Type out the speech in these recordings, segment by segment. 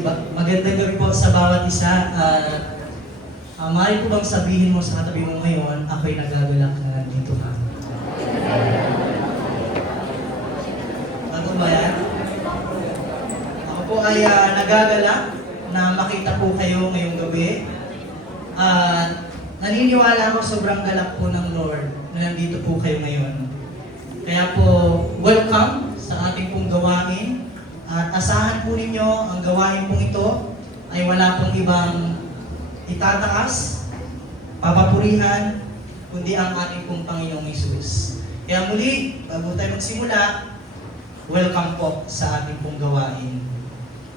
Magandang gabi po sa bawat isa. Maaari po bang sabihin mo sa katabi mo ngayon, ako'y nagagalak na nandito ka? Ano ba yan? Ako po ay nagagalak na makita po kayo ngayong gabi. Naniniwala ako sobrang galak po ng Lord na nandito po kayo ngayon. Kaya po, welcome sa ating pong gawain. At asahan po ninyo, ang gawain pong ito ay wala pong ibang itataas, papapurihan, kundi ang ating pong Panginoong Hesus. Kaya muli, bago tayo magsimula, welcome po sa ating pong gawain.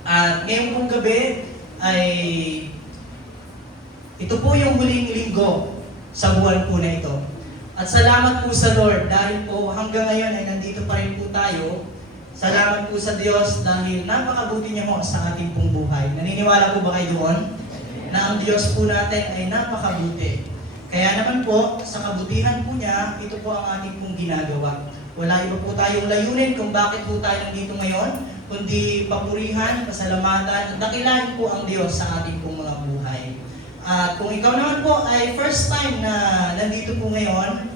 At ngayong pong gabi ay ito po yung huling linggo sa buwan po na ito. At salamat po sa Lord dahil po hanggang ngayon ay nandito pa rin po tayo. Salamat po sa Diyos dahil napakabuti niya po sa ating pong buhay. Naniniwala po ba kayo doon? Na ang Diyos po natin ay napakabuti. Kaya naman po, sa kabutihan po niya, ito po ang ating pong ginagawa. Wala iba po tayong layunin kung bakit po tayo nandito ngayon, kundi papurihan, pasalamatan, at dakilahin po ang Diyos sa ating pong mga buhay. At kung ikaw naman po ay first time na nandito po ngayon,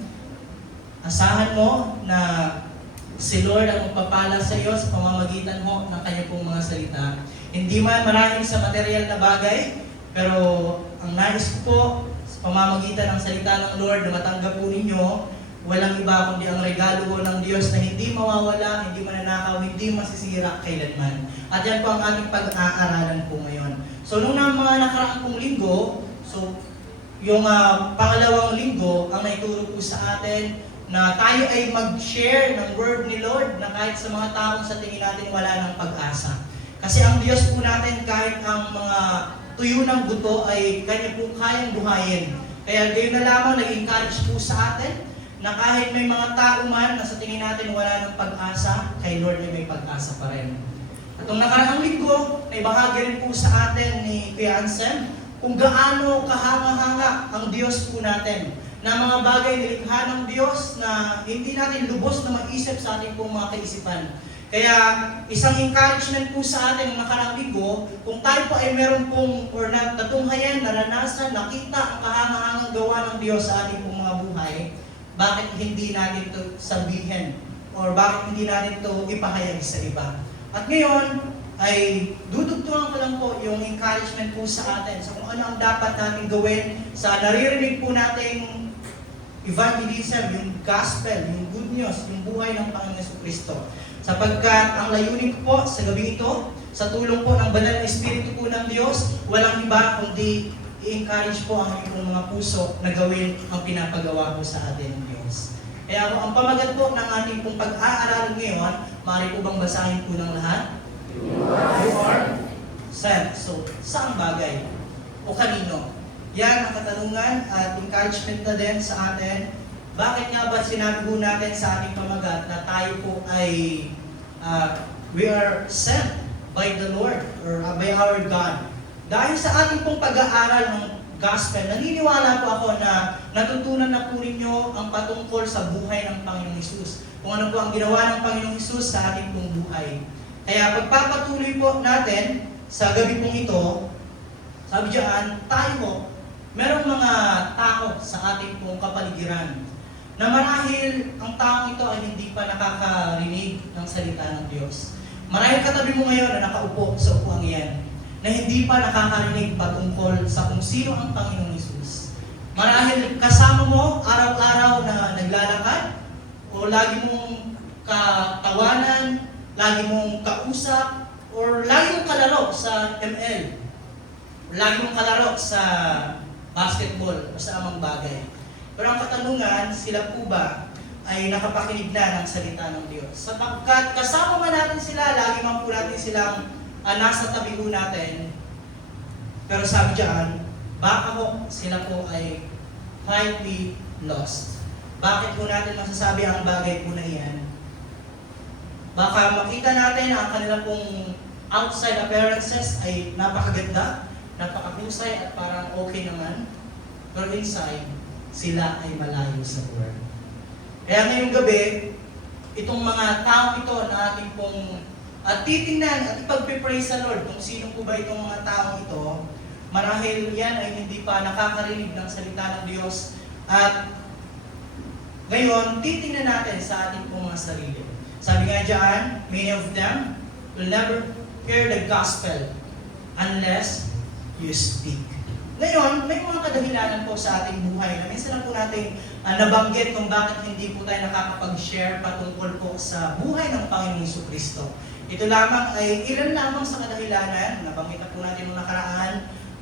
asahan mo na si Lord ang magpapala sa iyo sa pamamagitan mo ng kanyang pong mga salita. Hindi man marahil sa material na bagay, pero ang nais ko po sa pamamagitan ng salita ng Lord na matanggap po ninyo, walang iba kundi ang regalo po ng Diyos na hindi mawawala, hindi mananakaw, hindi masisira kailanman. At yan po ang ating pag-aaralan po ngayon. So nung mga nakaraang pong linggo, so yung pangalawang linggo, ang naituro po sa atin, na tayo ay mag-share ng word ni Lord na kahit sa mga taong sa tingin natin wala ng pag-asa. Kasi ang Diyos po natin kahit ang mga tuyo ng buto ay Kanya po kayang buhayin. Kaya gayon na lamang nag-encourage po sa atin na kahit may mga tao man na sa tingin natin wala ng pag-asa, kay Lord ay may pag-asa pa rin. At ang nakaraang linggo, ay bahagi rin po sa atin ni Kuya Ansem kung gaano kahanga-hanga ang Diyos po natin na mga bagay nilikha ng Diyos na hindi natin lubos na maisip sa ating pong mga kaisipan. Kaya isang encouragement po sa atin ng nakaraang linggo, kung tayo po ay meron pong or natunghayan, naranasan, nakita ang kahangahangang gawa ng Diyos sa ating pong mga buhay, bakit hindi natin ito sabihin? Or bakit hindi natin ito ipahayag sa iba? At ngayon, ay dudugtungan ko lang po yung encouragement po sa atin sa kung ano ang dapat natin gawin sa naririnig po nating evangelism, yung gospel, yung good news, yung buhay ng Panginoon Jesucristo. Sapagkat ang layunin ko po sa gabi ito, sa tulong po ng banal na Espiritu po ng Diyos, walang iba kundi i-encourage po ang inyong mga puso na gawin ang pinapagawa po sa atin ng Diyos. Kaya ang pamagat po ng ating pong pag-aaralan ngayon, maaari po bang basahin po ng lahat? You are sent. So, saang bagay? O kanino? Yan ang katanungan at encouragement na din sa atin. Bakit nga ba sinabi po natin sa ating pamagat na tayo po ay we are sent by the Lord or by our God? Dahil sa ating pong pag-aaral ng gospel, naniniwala po ako na natutunan na po ninyo ang patungkol sa buhay ng Panginoong Hesus. Kung ano po ang ginawa ng Panginoong Hesus sa ating pong buhay. Kaya pagpapatuloy po natin sa gabi pong ito, sabi diyan, tayo merong mga tao sa ating pong kapaligiran na marahil ang taong ito ay hindi pa nakakarinig ng salita ng Diyos. Marahil katabi mo ngayon na nakaupo sa upuang iyan na hindi pa nakakarinig patungkol sa kung sino ang Panginoong Hesus. Marahil kasama mo araw-araw na naglalakad o lagi mong katawanan, lagi mong kausap, or lagi mong kalaro sa ML, or lagi mong kalaro sa basketball o sa amang bagay. Pero ang katanungan, sila po ba ay nakapakinig na ng salita ng Diyos? Sapagkat kasama man natin sila, lagi man po natin silang nasa tabi po natin. Pero sabi diyan, baka po sila po ay quietly lost. Bakit po natin masasabi ang bagay po na iyan? Baka makita natin na ang kanila pong outside appearances ay napakaganda, napakahusay at parang okay naman. Pero inside, sila ay malayo sa Lord. Kaya ngayong gabi, itong mga tao ito na ating pong at titingnan at ipagpe-praise sa Lord kung sino po ba itong mga taong ito. Marahil yan ay hindi pa nakakarinig ng salita ng Diyos at ngayon, titingnan natin sa ating pong mga sarili. Sabi nga dyan, many of them will never hear the gospel unless you speak. Ngayon, may mga kadahilanan po sa ating buhay na minsan na po natin nabanggit kung bakit hindi po tayo nakakapag-share patungkol po sa buhay ng Panginoong Jesucristo. Ito lamang ay ilan lamang sa kadahilanan, nabanggit na po natin noong nakaraan.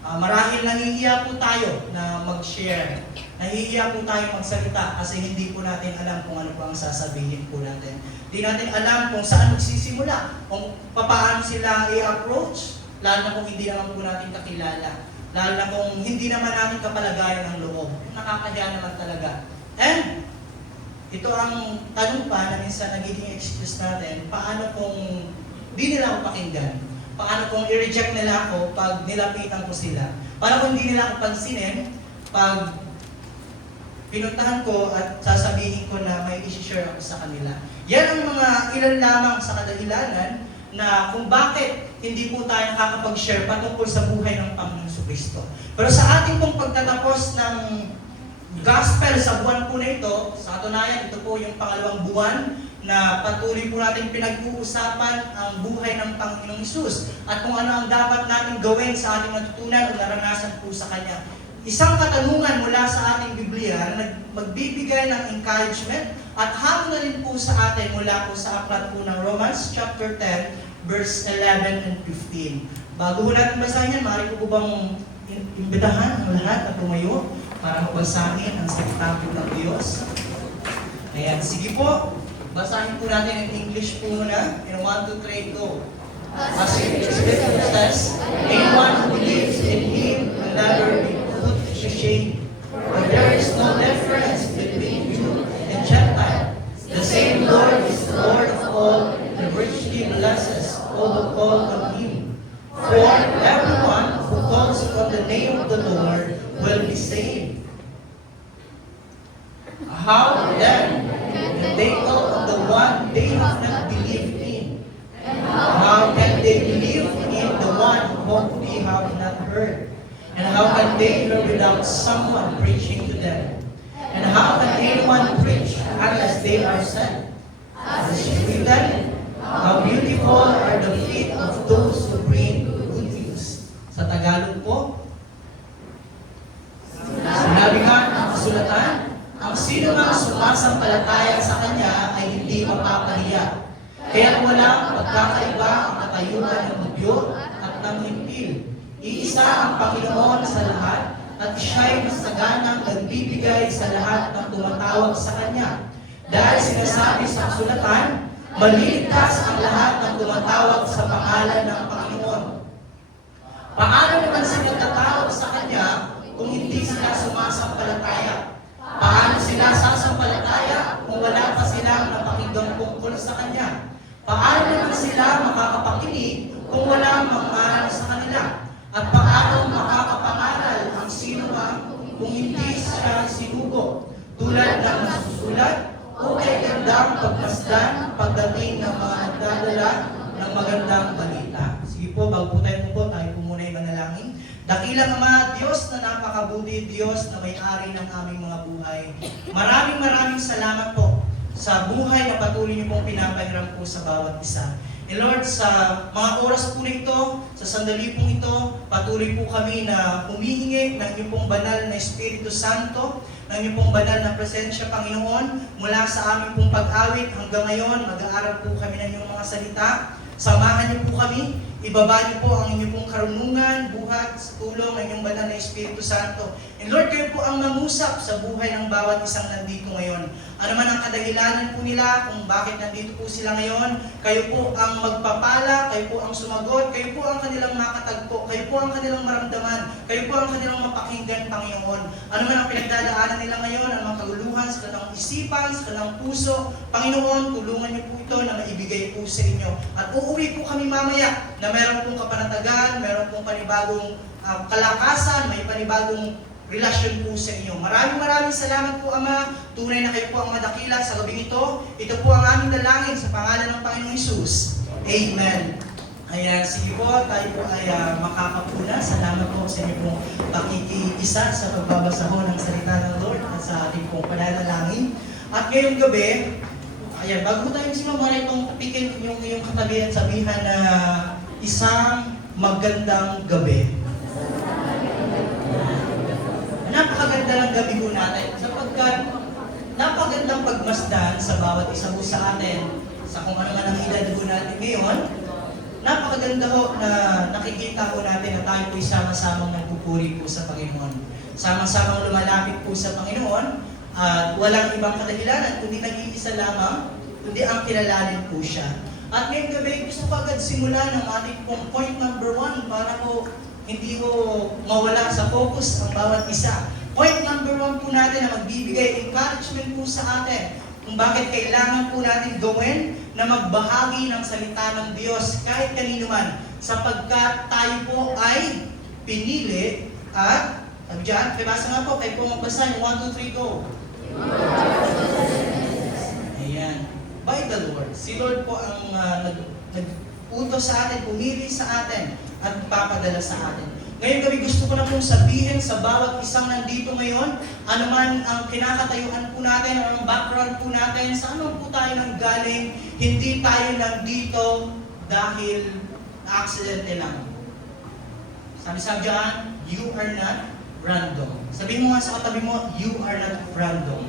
Marahil nahihiya po tayo na mag-share. Nahihiya po tayo magsalita kasi hindi po natin alam kung ano po ang sasabihin po natin. Hindi natin alam kung saan magsisimula, kung paano sila i-approach, lalo na kung hindi naman po natin kakilala. Lalo na kung hindi naman natin kapalagayan ng loob. Nakakahiya naman talaga. And ito ang tanong pa na minsan nagiging excuse natin, paano kung di nila ako pakinggan? Paano kung i-reject nila ako pag nilapitan ko sila? Paano kung hindi nila ako pansinin pag pinuntahan ko at sasabihin ko na may i-share ako sa kanila? Yan ang mga ilan lamang sa kadahilanan na kung bakit hindi po tayo nakakapag-share patungkol sa buhay ng Panginoong Jesucristo. Pero sa ating pong pagtatapos ng gospel sa buwan po na ito, sa katunayan, ito po yung pangalawang buwan na patuloy po natin pinag-uusapan ang buhay ng Panginoong Hesus at kung ano ang dapat natin gawin sa ating natutunan o naranasan po sa Kanya. Isang katanungan mula sa ating Biblia na magbibigay ng encouragement at hamon na rin po sa atin mula po sa aklat po ng Romans chapter 10, verse 11 and 15. Bago po natin basahin yan, maaari ko po bang imbitahan ang lahat na tumayo para mabasahin ang salita po ng Diyos? Ayan, sige po. Basahin po natin in English po muna. In 1, 2, 3, go. As the Scripture says, anyone who believes in Him will never be put to shame. But there is no difference between Jew and Gentile. The same Lord is Lord of all, and richly blesses all who call on Him. For everyone who calls upon the name of the Lord will be saved. How then can they call on the one they have not believed in? And how can they believe in the one whom they have not heard? And how can they hear without someone preaching to them? And how can anyone preach unless they are sent? As is written, how beautiful are the feet of those who bring good news. Sa Tagalog po, sinabi nga ang kasulatan, ang sino mang sumasampalataya sa Kanya ay hindi mapapahiya. Kaya walang pagkakaiba ang katayuan ng Hudyo at ng Hintil. Iisa ang Panginoon sa lahat at siya'y masaganang nagbibigay sa lahat ng tumatawag sa Kanya. Dahil sinasabi sa kasulatan, maliligtas ang lahat ng tumatawag sa pangalan ng Panginoon. Paano naman sila tatawag sa Kanya kung hindi sila sumasampalataya? Paano sila sasampalataya kung wala pa silang napakinggang tungkol sa Kanya? Paano naman sila makakapakinig kung walang mangaral sa kanila? At paano makakapangaral ang sino man kung hindi siya sinugo? Tulad ng nasusulat, okay gandang pagmasdan pagdating ng mga nagdadala ng magandang balita. Sige po, bago po tayo po muna yung manalangin. Dakilang Ama, Diyos na napakabuti, Diyos na may-ari ng aming mga buhay. Maraming salamat po sa buhay na patuloy niyo pong pinapahiram po sa bawat isa. And Lord, sa mga oras po nito, sa sandali pong ito, patuloy po kami na humihingi ng iyong pong banal na Espiritu Santo, ng iyong pong banal na presensya, Panginoon, mula sa aming pong pag-awit hanggang ngayon, mag-aaral po kami ng iyong mga salita. Samahan niyo po kami, ibaba niyo po ang inyong pong karunungan, buhat, sa tulong ng inyong banal na Espiritu Santo. And Lord, kayo po ang mangusap sa buhay ng bawat isang nandito ngayon. Ano man ang kadahilanan po nila kung bakit nandito po sila ngayon, kayo po ang magpapala, kayo po ang sumagot, kayo po ang kanilang makatagpo, kayo po ang kanilang maramdaman, kayo po ang kanilang mapakinggan, Panginoon. Ano man ang pinagdadaanan nila ngayon, ang mga kaguluhan sa kanilang isipan, sa kanilang puso, Panginoon, tulungan niyo po ito na maibigay po sa inyo. At uuwi po kami mamaya na meron pong kapanatagan, meron pong panibagong kalakasan, may panibagong relasyon po sa inyo. Maraming salamat po, Ama. Tunay na kayo po ang madakila sa gabing ito. Ito po ang aming dalangin sa pangalan ng Panginoong Hesus. Amen. Ayan, sige po, tayo po ay makakapuna. Salamat po sa inyo pong pakikiisa sa pagbabasa ho ng salita ng Lord at sa ating pong pananalangin. At ngayong gabi, ayan, bago tayo simamara itong pikin yung katabi at sabihan na isang magandang gabi. Napakaganda ng gabi po natin sapagkat napakagandang pagmasdan sa bawat isa po sa atin sa kung ano man ang edad po natin ngayon. Napakaganda ho na nakikita po natin na tayo po sama-samang nagpupuri po sa Panginoon. Sama-samang lumalapit po sa Panginoon at walang ibang kadahilanan kundi nag-iisa lamang, kundi ang kilalanin po siya. At ngayong gabi gusto ko agad simula ng ating pong point number 1 para po hindi ho mawala sa focus ang bawat isa. Point number 1 po natin na magbibigay encouragement po sa atin kung bakit kailangan po natin gawin na magbahagi ng salita ng Diyos kahit kanino man sapagkat tayo po ay pinili at sabi dyan, basa nga po, kayo po magbasa yung 1, 2, 3, go. Ayan. By the Lord. Si Lord po ang nag-utos sa atin, pumili sa atin at papadala sa atin. Ngayon gabi gusto ko na pong sabihin sa bawat isang nandito ngayon, ano man ang kinakatayuan po natin, anong background po natin, saan po tayo nanggaling, hindi tayo nandito dahil na-aksidente lang. Sabi dyan, you are not random. Sabihin mo nga sa katabi mo, you are not random.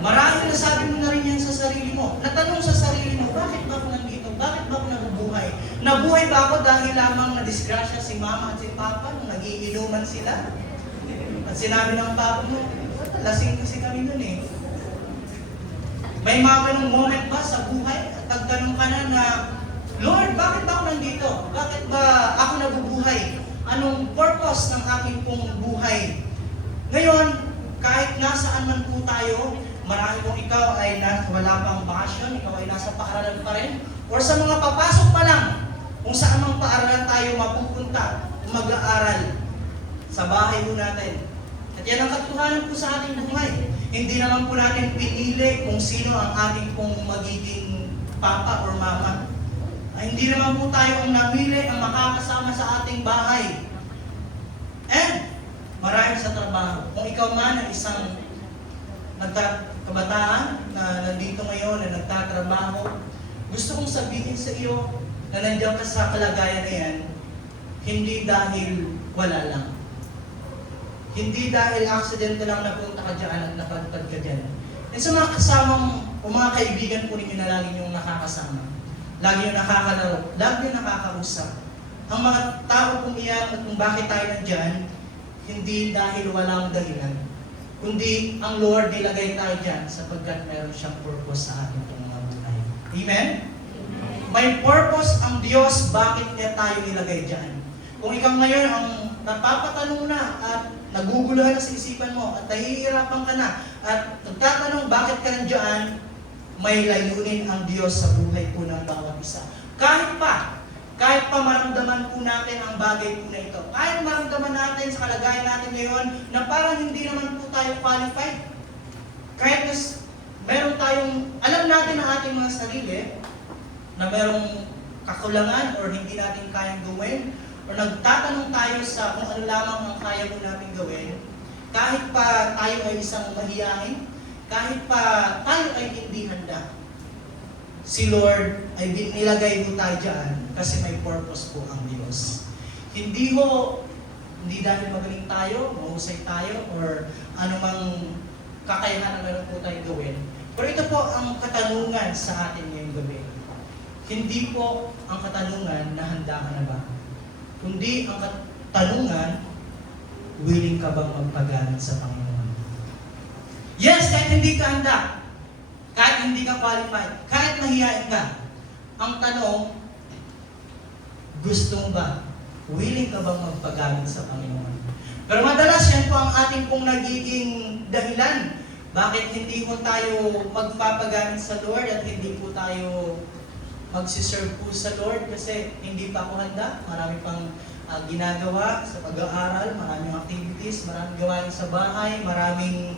Marahil nasabi mo na rin yan sa sarili mo. Natanong sa sarili mo, bakit ba ako nandito? Bakit ba ako nabubuhay? Nabuhay ba ako dahil lamang na-disgrasya si mama at si papa nung nagiinuman sila? At sinabi ng papa mo, lasing kasi kami nun eh. May mga ganong moment ba sa buhay? At nagtanong ka na, Lord, bakit ba ako nandito? Bakit ba ako nabubuhay? Anong purpose ng aking pong buhay? Ngayon, kahit nasaan man po tayo, marami kung ikaw ay wala pang bakasyon, ikaw ay nasa paaralan pa rin, or sa mga papasok pa lang, kung saan mang paaralan tayo mapupunta, mag-aaral sa bahay po natin. At yan ang katotohanan po sa ating buhay. Hindi naman po natin pinili kung sino ang ating pong magiging papa or mama. Ay, hindi naman po tayo ang namili ang makakasama sa ating bahay. And marami sa trabaho. Kung ikaw man ay isang kabataan na nandito ngayon, na nagtatrabaho, gusto kong sabihin sa iyo na nandiyan ka sa kalagayan na yan, hindi dahil wala lang. Hindi dahil aksidente lang napunta ka dyan at napadpad ka dyan. And sa mga kasamang, o mga kaibigan po ninyo na lagi niyong nakakasama, lagi niyong nakakalaro, lagi niyong nakakausap. Ang mga tao kung iyan at kung bakit tayo nandyan, hindi dahil walang dahilan, kundi ang Lord nilagay tayo dyan sapagkat meron siyang purpose sa ating mga buhay. Amen? May purpose ang Diyos bakit niya tayo nilagay dyan. Kung ikaw ngayon ang napapatanong na at naguguluhan na sa isipan mo at nahihirapan ka na at nagtatanong bakit ka nandyan, may layunin ang Diyos sa buhay po ng bawat isa. Kahit pa maramdaman po natin ang bagay po na ito. Kahit maramdaman natin sa kalagayan natin ngayon na parang hindi naman po tayo qualified. Kahit meron tayong, alam natin ang ating mga sarili na merong kakulangan or hindi natin kayang gawin or nagtatanong tayo sa kung ano lamang ang kaya mo natin gawin, kahit pa tayo ay isang mahiyain, kahit pa tayo ay hindi handa, si Lord ay nilagay mo tayo dyan kasi may purpose po ang Diyos. Hindi dahil magaling tayo, mahusay tayo, or anumang kakayahan na meron po tayo gawin. Pero ito po ang katanungan sa atin ngayong gabi. Hindi po ang katanungan na handa ka na ba? Kundi ang katanungan, willing ka bang magpagamit sa Panginoon? Yes, kahit hindi ka handa, kahit hindi ka qualified, kahit mahihain ka, ang tanong, gusto mo ba? Willing ka bang magpagamit sa Panginoon? Pero madalas yan po ang ating pong nagiging dahilan. Bakit hindi po tayo magpapagamit sa Lord at hindi po tayo magsiserve po sa Lord? Kasi hindi pa ako handa. Marami pang ginagawa sa pag-aaral, maraming activities, maraming gawain sa bahay, marami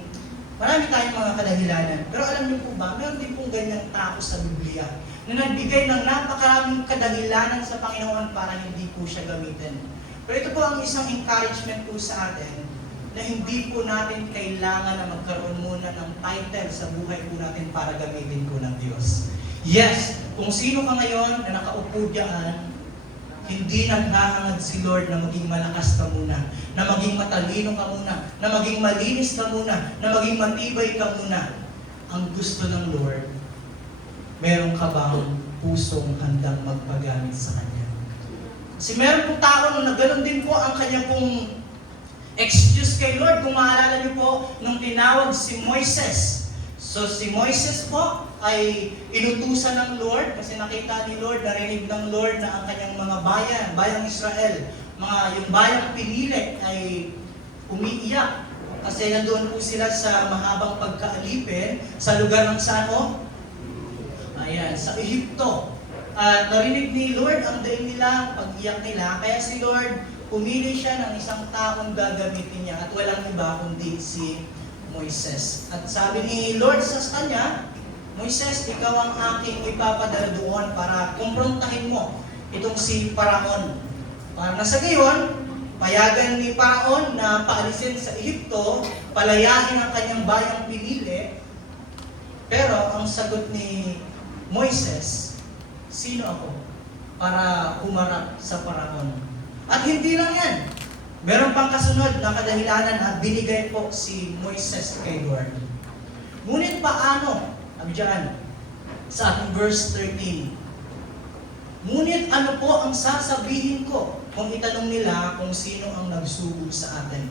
tayong mga kadahilanan. Pero alam niyo po ba, meron din pong ganyang tao sa Biblia na nagbigay ng napakaraming kadahilanan sa Panginoon para hindi po siya gamitin. Pero ito po ang isang encouragement po sa atin na hindi po natin kailangan na magkaroon muna ng title sa buhay po natin para gamitin po ng Diyos. Yes, kung sino ka ngayon na nakaupo diyan, hindi naghahangad si Lord na maging malakas ka muna, na maging matalino ka muna, na maging malinis ka muna, na maging matibay ka muna. Ang gusto ng Lord, meron ka bang pusong handang magpagamit sa Kanya? Kasi meron pong tao na ganoon din po ang kanya pong excuse kay Lord. Kung maalala niyo po, nung tinawag si Moises. So si Moises po ay inutusan ng Lord kasi nakita ni Lord, narinig ng Lord na ang kanyang mga bayang Israel, yung bayang pinili ay umiiyak. Kasi nandoon po sila sa mahabang pagkaalipin sa lugar ng saan o? Ayan, sa Ehipto. At narinig ni Lord ang daing nila, pag-iyak nila. Kaya si Lord, pumili siya ng isang taong gagamitin niya at walang iba kundi si Moises. At sabi ni Lord sa kanya, Moises, ikaw ang aking ipapadala doon para kumprontahin mo itong si Paraon. Para nasa gayon, payagan ni Paraon na paalisin sa Ehipto, palayahin ang kanyang bayang pinili. Pero ang sagot ni Moises, sino ako para humarap sa Paraon? At hindi lang yan. Meron pang kasunod na kadahilanan na binigay po si Moises kay Lord. Ngunit paano? Sabi dyan, sa ating verse 13. Ngunit ano po ang sasabihin ko kung itanong nila kung sino ang nagsugo sa atin?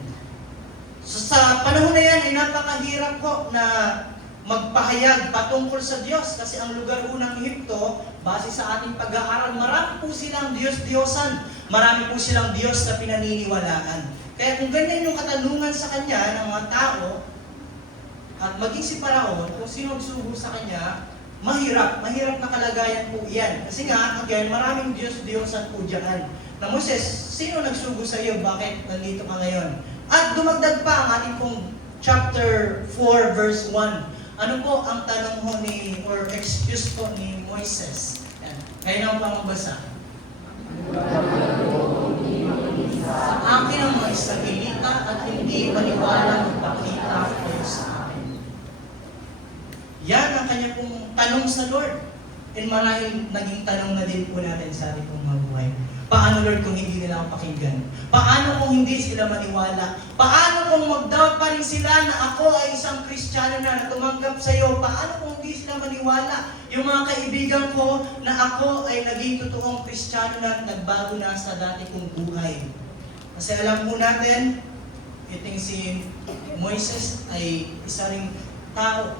So sa panahon na yan ay napakahirap po na magpahayag patungkol sa Diyos kasi ang lugar unang Ehipto, base sa ating pag-aaral, marami po silang Diyos-Diyosan. Marami po silang Diyos na pinaniniwalaan. Kaya kung ganyan yung katanungan sa kanya ng mga tao, at maging si Paraon, kung sino magsugo sa kanya, mahirap na kalagayan po yan. Kasi nga, again, maraming Diyos-Diyosan po dyan. Na Moses, sino nagsugo sa iyo? Bakit nandito ka ngayon? At dumagdag pa ang ating pong chapter 4 verse 1. Ano po ang tanong ho or excuse po ni Moises? Yan. Kaya naman pa magbasa. Sa akin ang mga Israelita at hindi maniwala magpakita kayo sa akin. Yan ang kanya pong tanong sa Lord. And marahil naging tanong na din po natin sa ating pong mabuhay. Paano Lord kung hindi nila ako pakinggan? Paano kung hindi sila maniwala? Paano kung mag-doubt pa rin sila na ako ay isang Kristiyano na tumanggap sa iyo? Paano kung hindi sila maniwala? Yung mga kaibigan ko na ako ay naging totoong Kristiyano na at nagbago na sa dati kong buhay. Kasi alam po natin, iting si Moises ay isa ring tao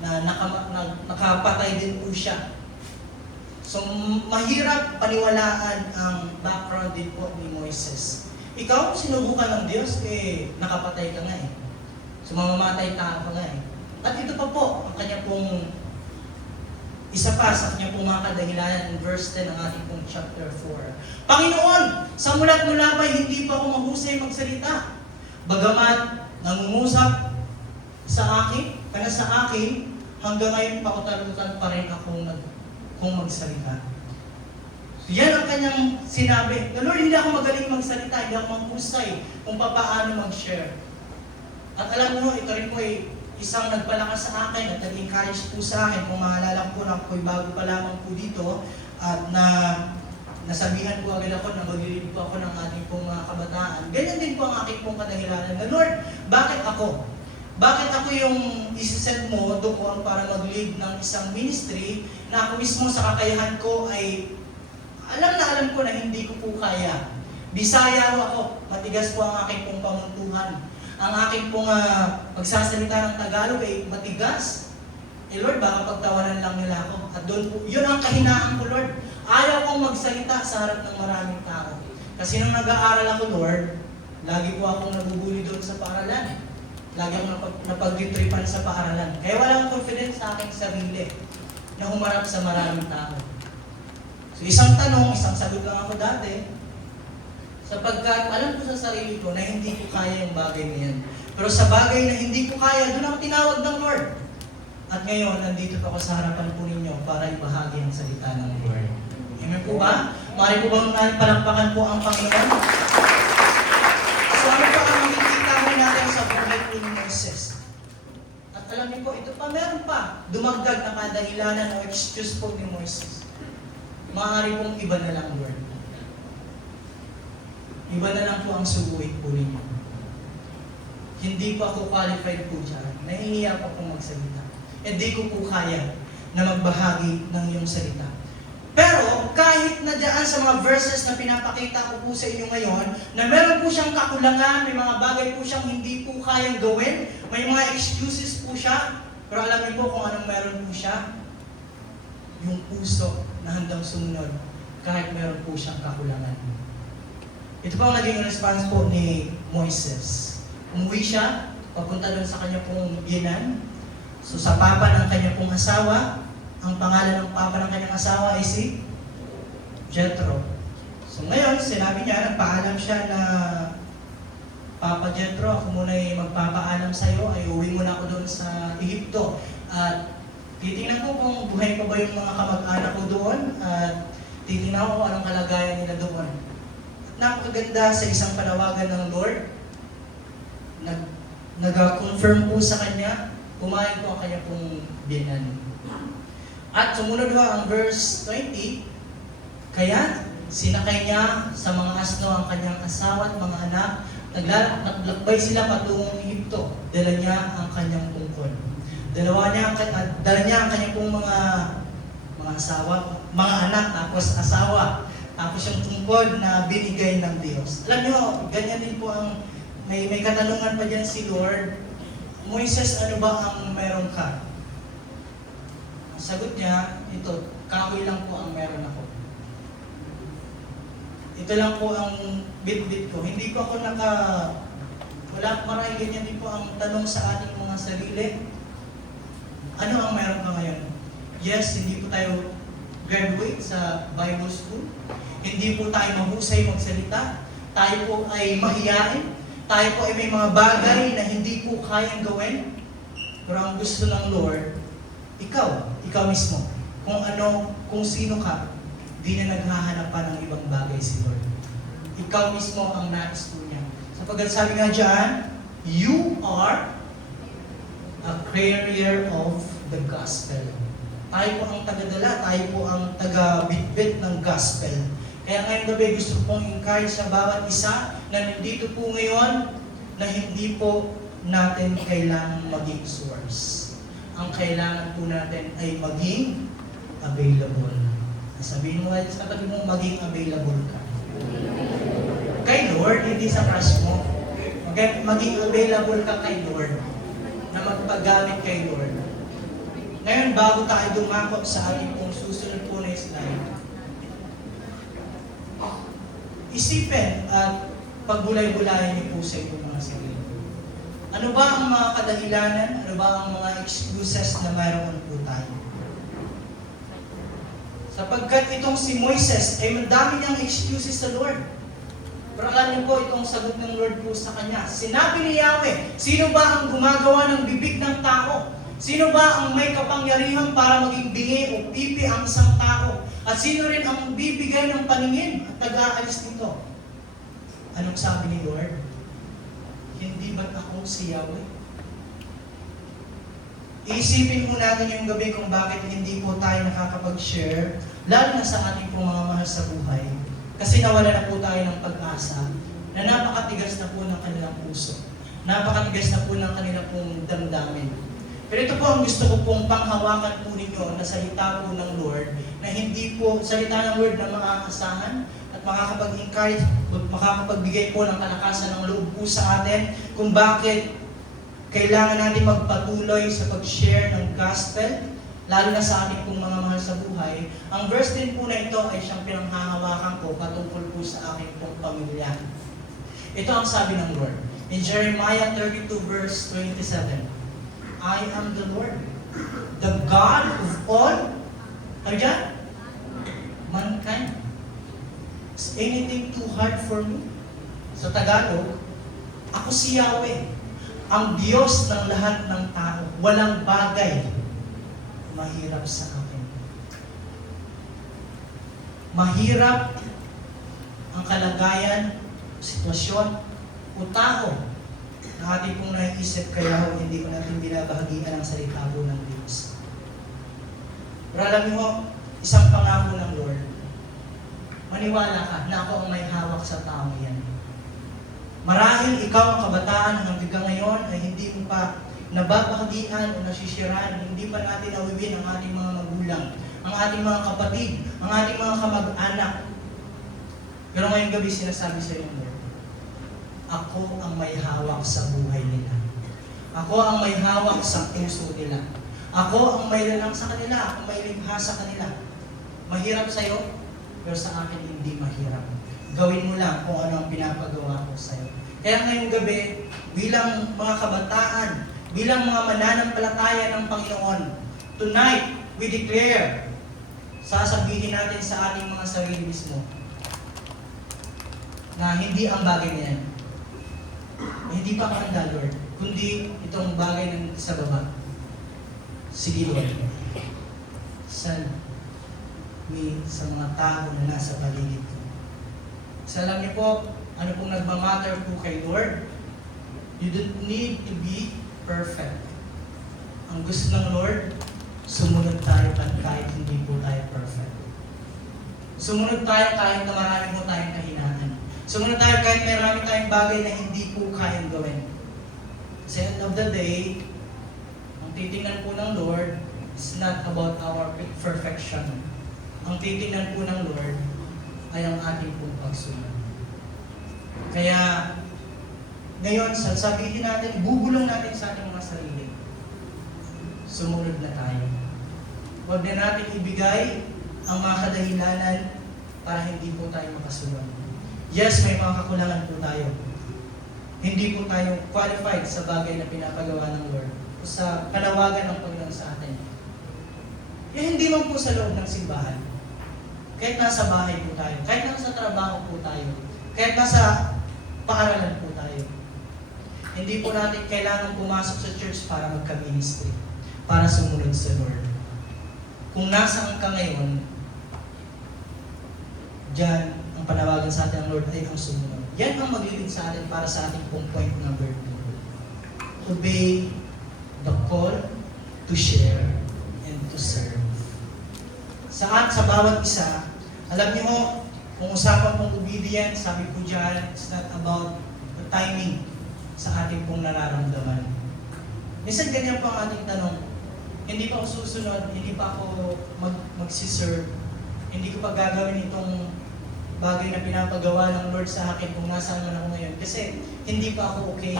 na nakapatay din po siya. So, mahirap paniwalaan ang background din po ni Moises. Ikaw, sinubukan ng Diyos, nakapatay ka nga eh. So, mamamatay ka nga eh. At ito pa po, ang kanya pong isa pa sa kanya pong mga kadahilanan in verse 10 ng ating pong chapter 4. Panginoon, sa mulat mula ba'y hindi pa ako mahusay magsalita? Bagamat nangungusap sa akin, hanggang ngayon pakutalutan pa rin akong magsalita. So, yan ang kanyang sinabi. Lord, hindi ako magaling magsalita, hindi ako manghusay kung paano mag-share. At alam mo, ito rin po ay isang nagpalakas sa akin at nag-encourage po sa akin. Kung maalala po na ako'y bago pa lamang po dito at nasabihan po agad ako na maglilid po ako ng ating pong mga kabataan. Ganyan din po ang aking pong kadahilanan na, Lord, bakit ako? Bakit ako yung isisend mo doon para mag-lead ng isang ministry na ako mismo sa kakayahan ko ay alam ko na hindi ko po kaya. Bisaya ako, matigas po ang aking pong pamuntuhan. Ang aking pong pagsasalita ng Tagalog ay matigas. Lord, baka pagtawanan lang nila ako. At doon po, yun ang kahinaan ko, Lord. Ayaw kong magsalita sa harap ng maraming tao. Kasi nung nag-aaral ako, Lord, lagi po akong nabubuli doon sa paaralan. Lagi akong napag-tripan sa paaralan. Kaya walang confidence sa aking sarili na humarap sa maraming tao. So isang tanong, isang sagot lang ako dati, sapagkat alam ko sa sarili ko na hindi ko kaya yung bagay na yan. Pero sa bagay na hindi ko kaya, doon ako tinawag ng Lord. At ngayon, nandito po ako sa harapan po ninyo para ibahagi ang salita ng Lord. Amen po ba? Maaari po bang palakpakan po ang Panginoon? So ano pa ang makikita mo natin sa buhay po ni Moses? At alam niyo po, ito pa, meron pa. Dumagdag na kadahilanan o excuse po ni Moses. Maaari pong iba na lang, Lord. Iba na lang po ang subuhin po ninyo. Hindi pa ako qualified po dyan. Nahihiya pa po magsalita. Hindi ko po kaya na magbahagi ng iyong salita. Pero kahit na dyan sa mga verses na pinapakita ko po sa inyo ngayon, na meron po siyang kakulangan, may mga bagay po siyang hindi po kayang gawin, may mga excuses po siya, pero alam niyo po kung anong meron po siya? Yung puso na handang sumunod kahit meron po siyang kakulangan. Ito po ang naging response po ni Moises. Umuwi siya, papunta doon sa kanya pong biyenan. So sa papa ng kanya pong asawa, ang pangalan ng papa ng kanyang asawa ay si Jethro. So ngayon, sinabi niya, nagpaalam siya na, Papa Jethro, ako muna ay magpapaalam sa iyo, ay uwi muna ako doon sa Ehipto. At titingnan ko kung buhay pa ba yung mga kamag-anak ko doon, at titingnan ko kung anong kalagayan nila doon. At napakaganda sa isang panawagan ng Lord, nag-confirm po sa kanya, pumayag po ang kanya pong biyenan. At sumunod ho ang verse 20, kaya sinakay niya sa mga asno ang kanyang asawa at mga anak, naglakbay sila patungong Ehipto, dala niya ang kanyang tungkol. Dala niya ang kanyang pong mga asawa, mga anak, tapos asawa, tapos yung tungkol na binigay ng Diyos. Alam niyo, ganyan din po ang, may katanungan pa dyan si Lord, Moises, ano ba ang meron ka? Sagot niya, ito, kahoy lang po ang meron ako. Ito lang po ang bit-bit ko. Hindi po ako wala marahil ganyan din po ang tanong sa ating mga sarili. Ano ang meron ka ngayon? Yes, hindi po tayo graduate sa Bible School. Hindi po tayo mahusay magsalita. Tayo po ay mahiyain. Tayo po ay may mga bagay na hindi po kayang gawin. Pero ang gusto ng Lord, ikaw mismo, kung sino ka, di na naghahanap pa ng ibang bagay si Lord. Ikaw mismo ang nais po niya. Sapagkat sabi nga dyan, you are a carrier of the gospel. Tayo po ang tagadala, tayo po ang taga-bitbit ng gospel. Kaya ngayong gabi gusto pong encourage sa bawat isa na nandito po ngayon na hindi po natin kailangang maging source. Ang kailangan po natin ay maging available. Sabihin mo sa katabi mo, maging available ka. Kay Lord, hindi sa crush mo. Maging available ka kay Lord. Na magpagamit kay Lord. Ngayon, bago tayo dumako sa ating pong susunod po na slide, isipin at pagbulay-bulayan niyo po sa inyong mga sarili. Ano ba ang mga kadahilanan? Ano ba ang mga excuses na mayroon po tayo? Sapagkat itong si Moises ay madami niyang excuses sa Lord. Pero alam niyo po itong sagot ng Lord po sa kanya. Sinabi ni Yahweh, sino ba ang gumagawa ng bibig ng tao? Sino ba ang may kapangyarihan para maging bingi o pipi ang isang tao? At sino rin ang bibigay ng paningin at nag-aalis nito? Anong sabi ni Lord? Hindi ba't ako si Yahweh? Isipin po natin yung gabi kung bakit hindi po tayo nakakapag-share, lalo na sa ating pong mga mahal sa buhay. Kasi nawala na po tayo ng pag-asa na napakatigas na po ng kanilang puso. Napakatigas na po ng kanilang pong damdamin. Pero ito po ang gusto ko pong panghawakan po ninyo na salita po ng Lord, na hindi po salita ng Lord na makakasahan at makakapag-encourage, makakapagbigay po ng kalakasan ng loob po sa atin kung bakit kailangan natin magpatuloy sa pag-share ng gospel, lalo na sa ating pong mga mahal sa buhay. Ang verse din po na ito ay siyang pinanghahawakan ko patungkol po sa aking pong pamilya. Ito ang sabi ng Lord. In Jeremiah 32 verse 27, I am the Lord, the God of all, ano dyan? Mankind. Is anything too hard for me? Sa Tagalog, ako si Yahweh, ang Diyos ng lahat ng tao. Walang bagay mahirap sa akin. Mahirap ang kalagayan, sitwasyon, o tao na ating pong naiisip kaya hindi ko natin binabahagian ang salita po ng Diyos. Pero alam niyo, isang pangako ng Lord, maniwala ka na ako ang may hawak sa tao yan. Marahil ikaw ang kabataan hanggang ngayon ay hindi mo pa nababahagian o nasisiraan, hindi pa natin nawiwin ang ating mga magulang, ang ating mga kapatid, ang ating mga kamag-anak. Pero ngayong gabi sinasabi sa iyo, Lord, ako ang may hawak sa buhay nila. Ako ang may hawak sa puso nila. Ako ang may lalang sa kanila, ako may limha sa kanila. Mahirap sa iyo, pero sa akin hindi mahirap. Gawin mo lang kung ano ang pinapagawa ko sa iyo. Kaya ngayong gabi, bilang mga kabataan, bilang mga mananampalataya ng Panginoon, tonight, we declare, sasabihin natin sa ating mga sarili mismo, na hindi ang bagay na yan. Hindi pa handa, Lord, kundi itong bagay ng sa baba. Sige, Lord. Send me sa mga tao na nasa paligid ko. So, alam niyo po, ano pong nagmamatter po kay Lord? You don't need to be perfect. Ang gusto ng Lord, sumunod tayo kahit hindi po tayo perfect. Sumunod tayo kahit na marami po tayong kahinaan. Sumunod tayo kahit marami tayong bagay na hindi po kayang gawin. Sa end of the day, ang titingnan po ng Lord is not about our perfection. Ang titingnan po ng Lord ay ang ating pong pagsunod. Kaya, ngayon, sasabihin natin, bubulong natin sa ating mga sarili. Sumunod na tayo. Huwag na natin ibigay ang mga kadahilanan para hindi po tayo makasunod. Yes, may mga kakulangan po tayo. Hindi po tayo qualified sa bagay na pinapagawa ng Lord o sa panawagan ng Panginoon sa atin. Hindi man po sa loob ng simbahan. Kahit nasa bahay po tayo, kahit nasa trabaho po tayo, kahit nasa paaralan po tayo. Hindi po natin kailangan pumasok sa church para magka-ministry, para sumunod sa Lord. Kung nasaan ka ngayon, diyan ang panawagan sa atin ng Lord ay ang sumunod. Yan ang maglilid sa atin para sa ating pong point number 2. Obey the call to share and to serve. Sa bawat isa, alam niyo mo, kung usapan pong obedience, sabi ko dyan, it's not about the timing sa ating pong nararamdaman. Minsan ganyan po ang ating tanong, hindi pa ako susunod, hindi pa ako magsiserve, hindi ko pa gagawin itong bagay na pinapagawa ng Lord sa akin kung nasaan man ako ngayon. Kasi hindi pa ako okay.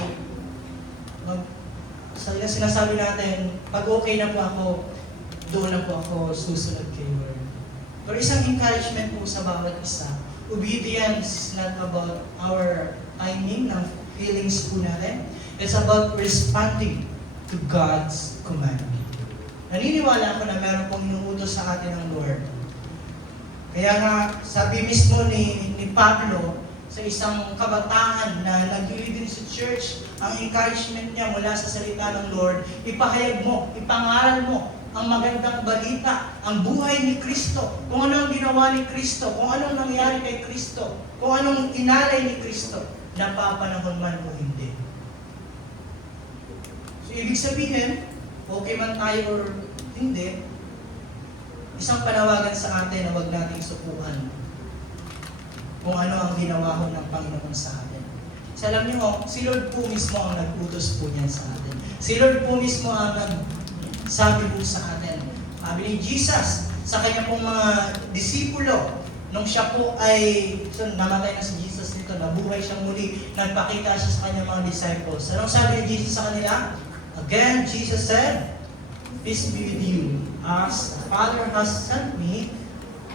Sinasabi natin, pag okay na po ako, doon na po ako susunod kay Lord. Pero isang encouragement po sa bawat isa, obedience is not about our timing ng feelings po natin. It's about responding to God's command. Naniniwala ako na meron pong inuutos sa atin ng Lord. Kaya nga, sabi mismo ni Pablo sa isang kabataan na nag-lead din sa church, ang encouragement niya mula sa salita ng Lord, ipahayag mo, ipangaral mo ang magandang balita, ang buhay ni Kristo, kung ano ang ginawa ni Kristo, kung anong nangyari kay Kristo, kung anong inalay ni Kristo, napapanahon man o hindi. So, ibig sabihin, okay man tayo or hindi, isang panawagan sa atin na huwag nating sukuhan kung ano ang ginawa ho ng Panginoon sa atin. So, alam niyo, si Lord po mismo ang nag-utos po niyan sa atin. Si Lord po mismo ang nagsabi po sa atin. Sabi ni Jesus sa kanya pong mga disipulo, nung siya po ay, namatay na si Jesus dito, nabuhay siyang muli, nagpakita siya sa kanyang mga disciples. Anong sabi ni Jesus sa kanila? Again, Jesus said, "Peace be with you. As the Father has sent me,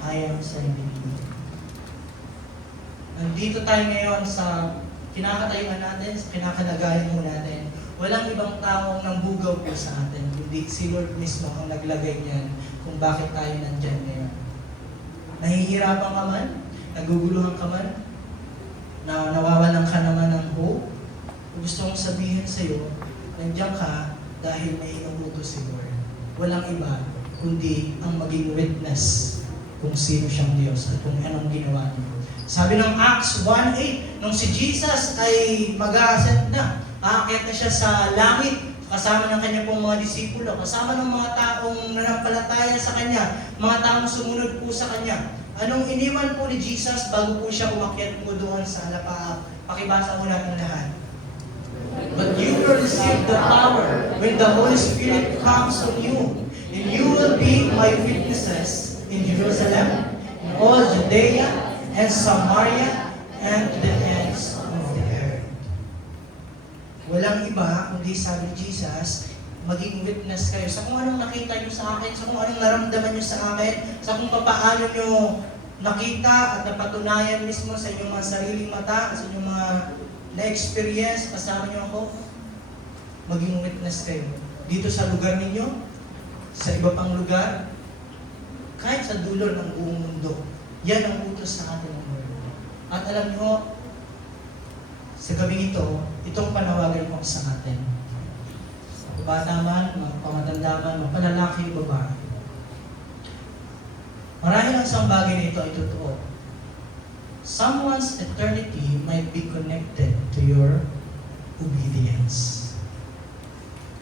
I am sending you." Nandito tayo ngayon sa kinakatayuan natin, sa kinakalagayan mo natin. Walang ibang taong nangbugaw po sa atin, kundi si Lord mismo ang naglagay niyan kung bakit tayo nandyan ngayon. Nahihirapan ka man, naguguluhan ka man, na nawawalan ka naman ng hope, gusto kong sabihin sa iyo, nandiyan ka dahil may inuutos si Lord. Walang iba, kundi ang maging witness kung sino siyang Diyos at kung anong ginawa niya. Sabi ng Acts 1:8, nung si Jesus ay mag-a-ascend na, aakyat na siya sa langit, kasama ng kanya pong mga disipulo, kasama ng mga taong nanampalataya sa kanya, mga taong sumunod po sa kanya. Anong iniwan po ni Jesus bago po siya umakyat po doon sa alapaap? Pakibasa mo natin lahat. But you will receive the power when the Holy Spirit comes on you, and you will be my witnesses in Jerusalem, in all Judea, and Samaria, and to the ends of the earth. Walang iba, kundi sabi ni Jesus, maging witness kayo sa kung anong nakita nyo sa akin, sa kung anong naramdaman nyo sa akin, sa kung paano nyo nakita at napatunayan mismo sa inyong mga sariling mata, sa inyong mga na-experience, kasama nyo ako, maging witness kayo. Dito sa lugar ninyo, sa iba pang lugar, kahit sa dulo ng buong mundo. Yan ang utos sa atin ng Lord. At alam nyo, sa gabi ito, itong panawagan ko sa atin. Bata man, pamatanda man, palalaki o babae. Marahil ang isang bagay nito ay totoo. Someone's eternity might be connected to your obedience.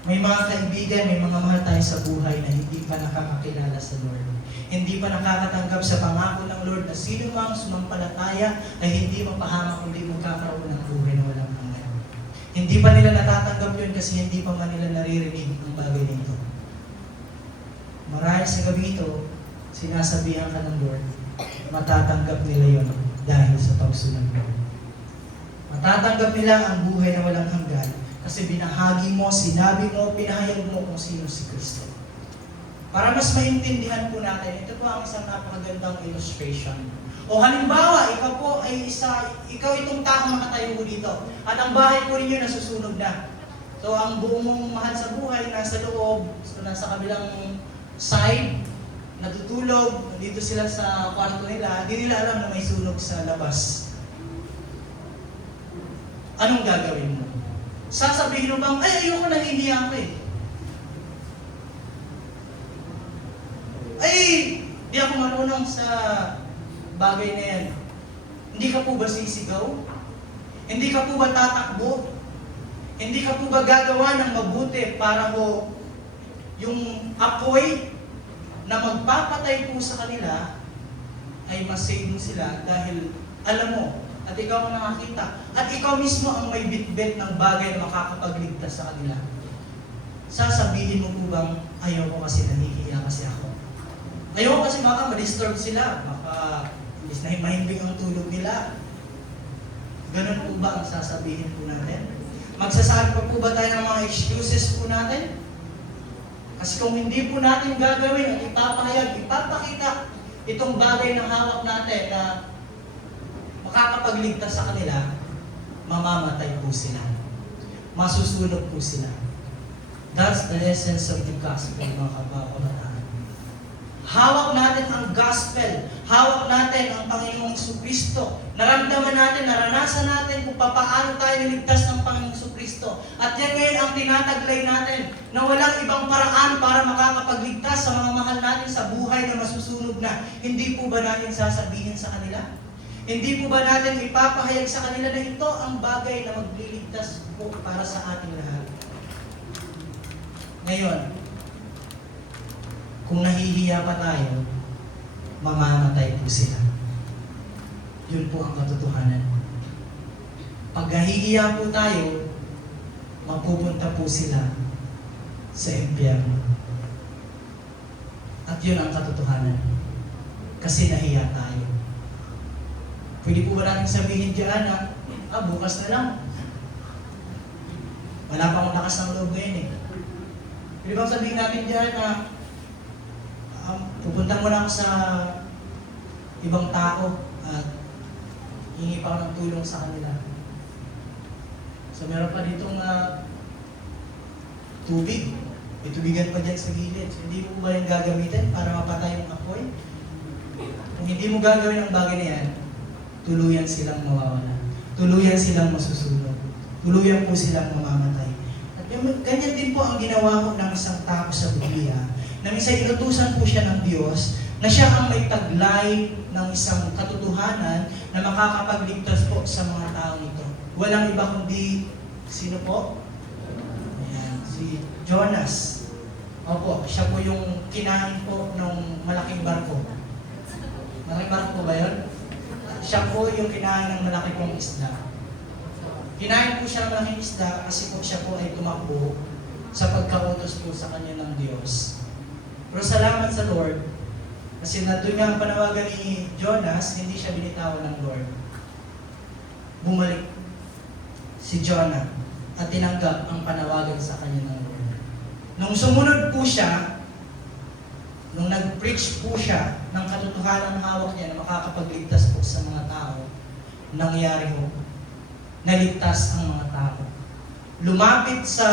May mga kaibigan, may mga mahal tayo sa buhay na hindi pa nakakakilala sa Lord. Hindi pa nakakatanggap sa pangako ng Lord na sino mang sumampalataya ay hindi mapahamak kundi magkakaroon ng buhay na walang hanggan. Hindi pa nila natatanggap yun kasi hindi pa man nila naririnig ang bagay nito. Marahil sa gabi ito, sinasabihan ka ng Lord, matatanggap nila yun dahil sa pagsunod mo. Matatanggap nila ang buhay na walang hanggan kasi binahagi mo, sinabi mo, pinahayag mo kung sino si Kristo. Para mas maintindihan po natin, ito po ang isang napakagandang illustration. O halimbawa, ikaw itong taong nakatayo mo dito, at ang bahay po ninyo nasusunog na. So ang buong mong mahal sa buhay, nasa loob, so nasa kabilang side, natutulog, dito sila sa kwarto nila, hindi nila alam na may sunog sa labas. Anong gagawin mo? Sasabihin mo bang, ay ayoko nahihiya ako eh. Ay, di ako marunong sa bagay na yan. Hindi ka po ba sisigaw? Hindi ka po ba tatakbo? Hindi ka po ba gagawa ng mabuti para ho yung apoy na magpapatay po sa kanila ay masave mo sila dahil alam mo at ikaw ang nakakita at ikaw mismo ang may bitbit ng bagay na makakapagligtas sa kanila. Sasabihin mo po bang ayaw ko kasi nahihiya kasi ako? Ayaw kasi baka ma-disturb sila, baka mahimbing ang tulog nila. Ganun po ba ang sasabihin po natin? Magsasabi pa po ba tayo ng mga excuses po natin? Kasi kung hindi po natin gagawin at ipapahayag, ipapakita itong bagay ng hawak natin na makakapagligtas sa kanila, mamamatay po sila. Masusunog po sila. That's the essence of the gospel, mga kababayan. Hawak natin ang gospel. Hawak natin ang Panginoong Jesucristo. Naramdaman natin, naranasan natin kung paano tayo niligtas ng Panginoong Jesucristo. At yan ngayon ang tinataglay natin na walang ibang paraan para makakapagligtas sa mga mahal natin sa buhay na masusunog na. Hindi po ba natin sasabihin sa kanila? Hindi po ba natin ipapahayag sa kanila na ito ang bagay na magliligtas po para sa ating lahat? Ngayon, kung nahihiya pa tayo, mamamatay po sila. Yun po ang katotohanan. Pag nahihiya po tayo, mapupunta po sila sa impyerno. At yun ang katotohanan. Kasi nahiya tayo. Pwede po ba natin sabihin diyan na, bukas na lang. Wala pa akong lakas ng loob ngayon eh. Pwede bang sabihin natin diyan na, pupunta muna ako sa ibang tao at hingi pa ako ng tulong sa kanila. So meron pa ditong tubig. May tubigan pa dyan sa gilid. So, hindi mo ba yung gagamitin para mapatay yung apoy? Kung hindi mo gagawin ang bagay na yan, tuluyan silang mawawala. Tuluyan silang masusunog. Tuluyan po silang mamamatay. At yung, ganyan din po ang ginawa ko ng isang tao sa Biblia. na minsan inutusan po siya ng Diyos na siya ang may taglay ng isang katotohanan na makakapagligtas po sa mga taong ito. Walang iba kundi, sino po? Ayan, si Jonas. Opo, siya po yung kinain po ng malaking barko. Malaking barko po ba yun? Siya po yung kinain ng malaki pong isda. Kinain po siya ng malaking isda kasi po siya po ay tumakbo sa pagkautos po sa kanya ng Diyos. Pero salamat sa Lord, kasi nandun nga ang panawagan ni Jonas, hindi siya binitawan ng Lord. Bumalik si Jonah at tinanggap ang panawagan sa kanya ng Lord. Nung sumunod po siya, nung nag-preach po siya ng katotohanan ng hawak niya na makakapagligtas po sa mga tao, nangyari ho, naligtas ang mga tao. Lumapit sa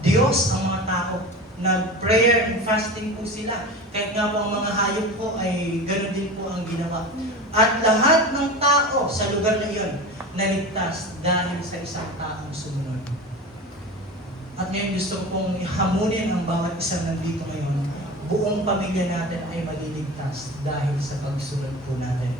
Diyos ang mga tao. Nag-prayer and fasting po sila. Kahit nga po ang mga hayop po ay ganoon din po ang ginawa. At lahat ng tao sa lugar na iyon naligtas dahil sa isang taong sumunod. At ngayon gusto ko pong hamunin ang bawat isang nandito ngayon. Buong pamilya natin ay maliligtas dahil sa pagsunod po natin.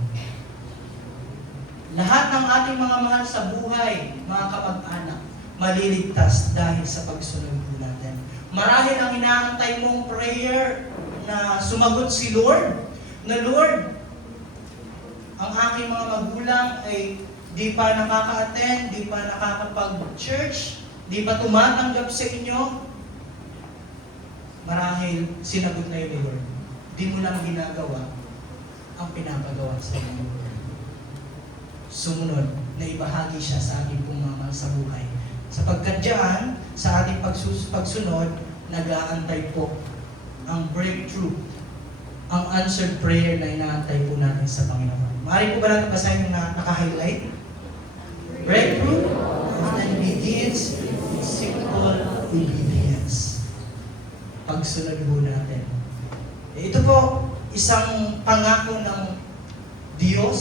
Lahat ng ating mga mahal sa buhay, mga kapag-anak, maliligtas dahil sa pagsunod po natin. Marahil ang inaantay mong prayer na sumagot si Lord, na Lord, ang aking mga magulang ay di pa nakaka-attend, di pa nakakapag-church, di pa tumatanggap sa inyo. Marahil sinagot na yun ni Lord. Di mo lang ginagawa ang pinapagawa sa inyo, Lord. Sumunod na ibahagi siya sa ating pumamahal sa buhay. Sapagkat diyan, sa ating pagsunod, nag-aantay po ang breakthrough, ang answered prayer na inaantay po natin sa Panginoon. Maaari po ba natin basahin yung naka-highlight? Breakthrough often begins with simple obedience. Pagsunod po natin. Ito po, isang pangako ng Diyos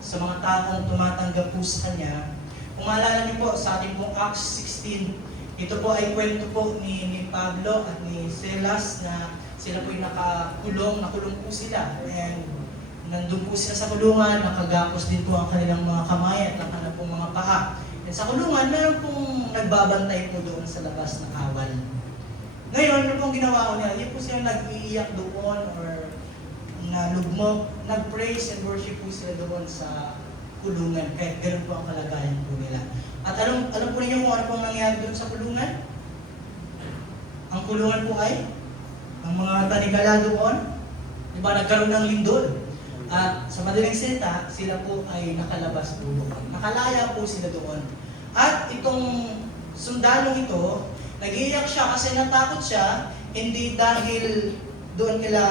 sa mga taong tumatanggap po sa Kanya. Kung maalala niyo po sa ating pong Acts 16, ito po ay kwento po ni Pablo at ni Silas na sila po ay nakulong po sila. And nandun po sila sa kulungan, nakagapos din po ang kanilang mga kamay at ang kanilang pong mga paa. And sa kulungan, meron pong nagbabantay po doon sa labas ng kawal. Ngayon, ano pong ginawa ko nila? Hindi po sila nag-iiyak doon or nalugmok, nag-praise and worship po sila doon sa kulungan, kahit ganun po ang kalagayan po nila. At alam po ninyo kung ano pong nangyari doon sa kulungan? Ang kulungan po ay, ang mga tanikala doon, di ba, nagkaroon ng lindol. At sa madaling salita, sila po ay nakalabas po doon. Nakalaya po sila doon. At itong sundalong ito, nag-iiyak siya kasi natakot siya, hindi dahil doon kila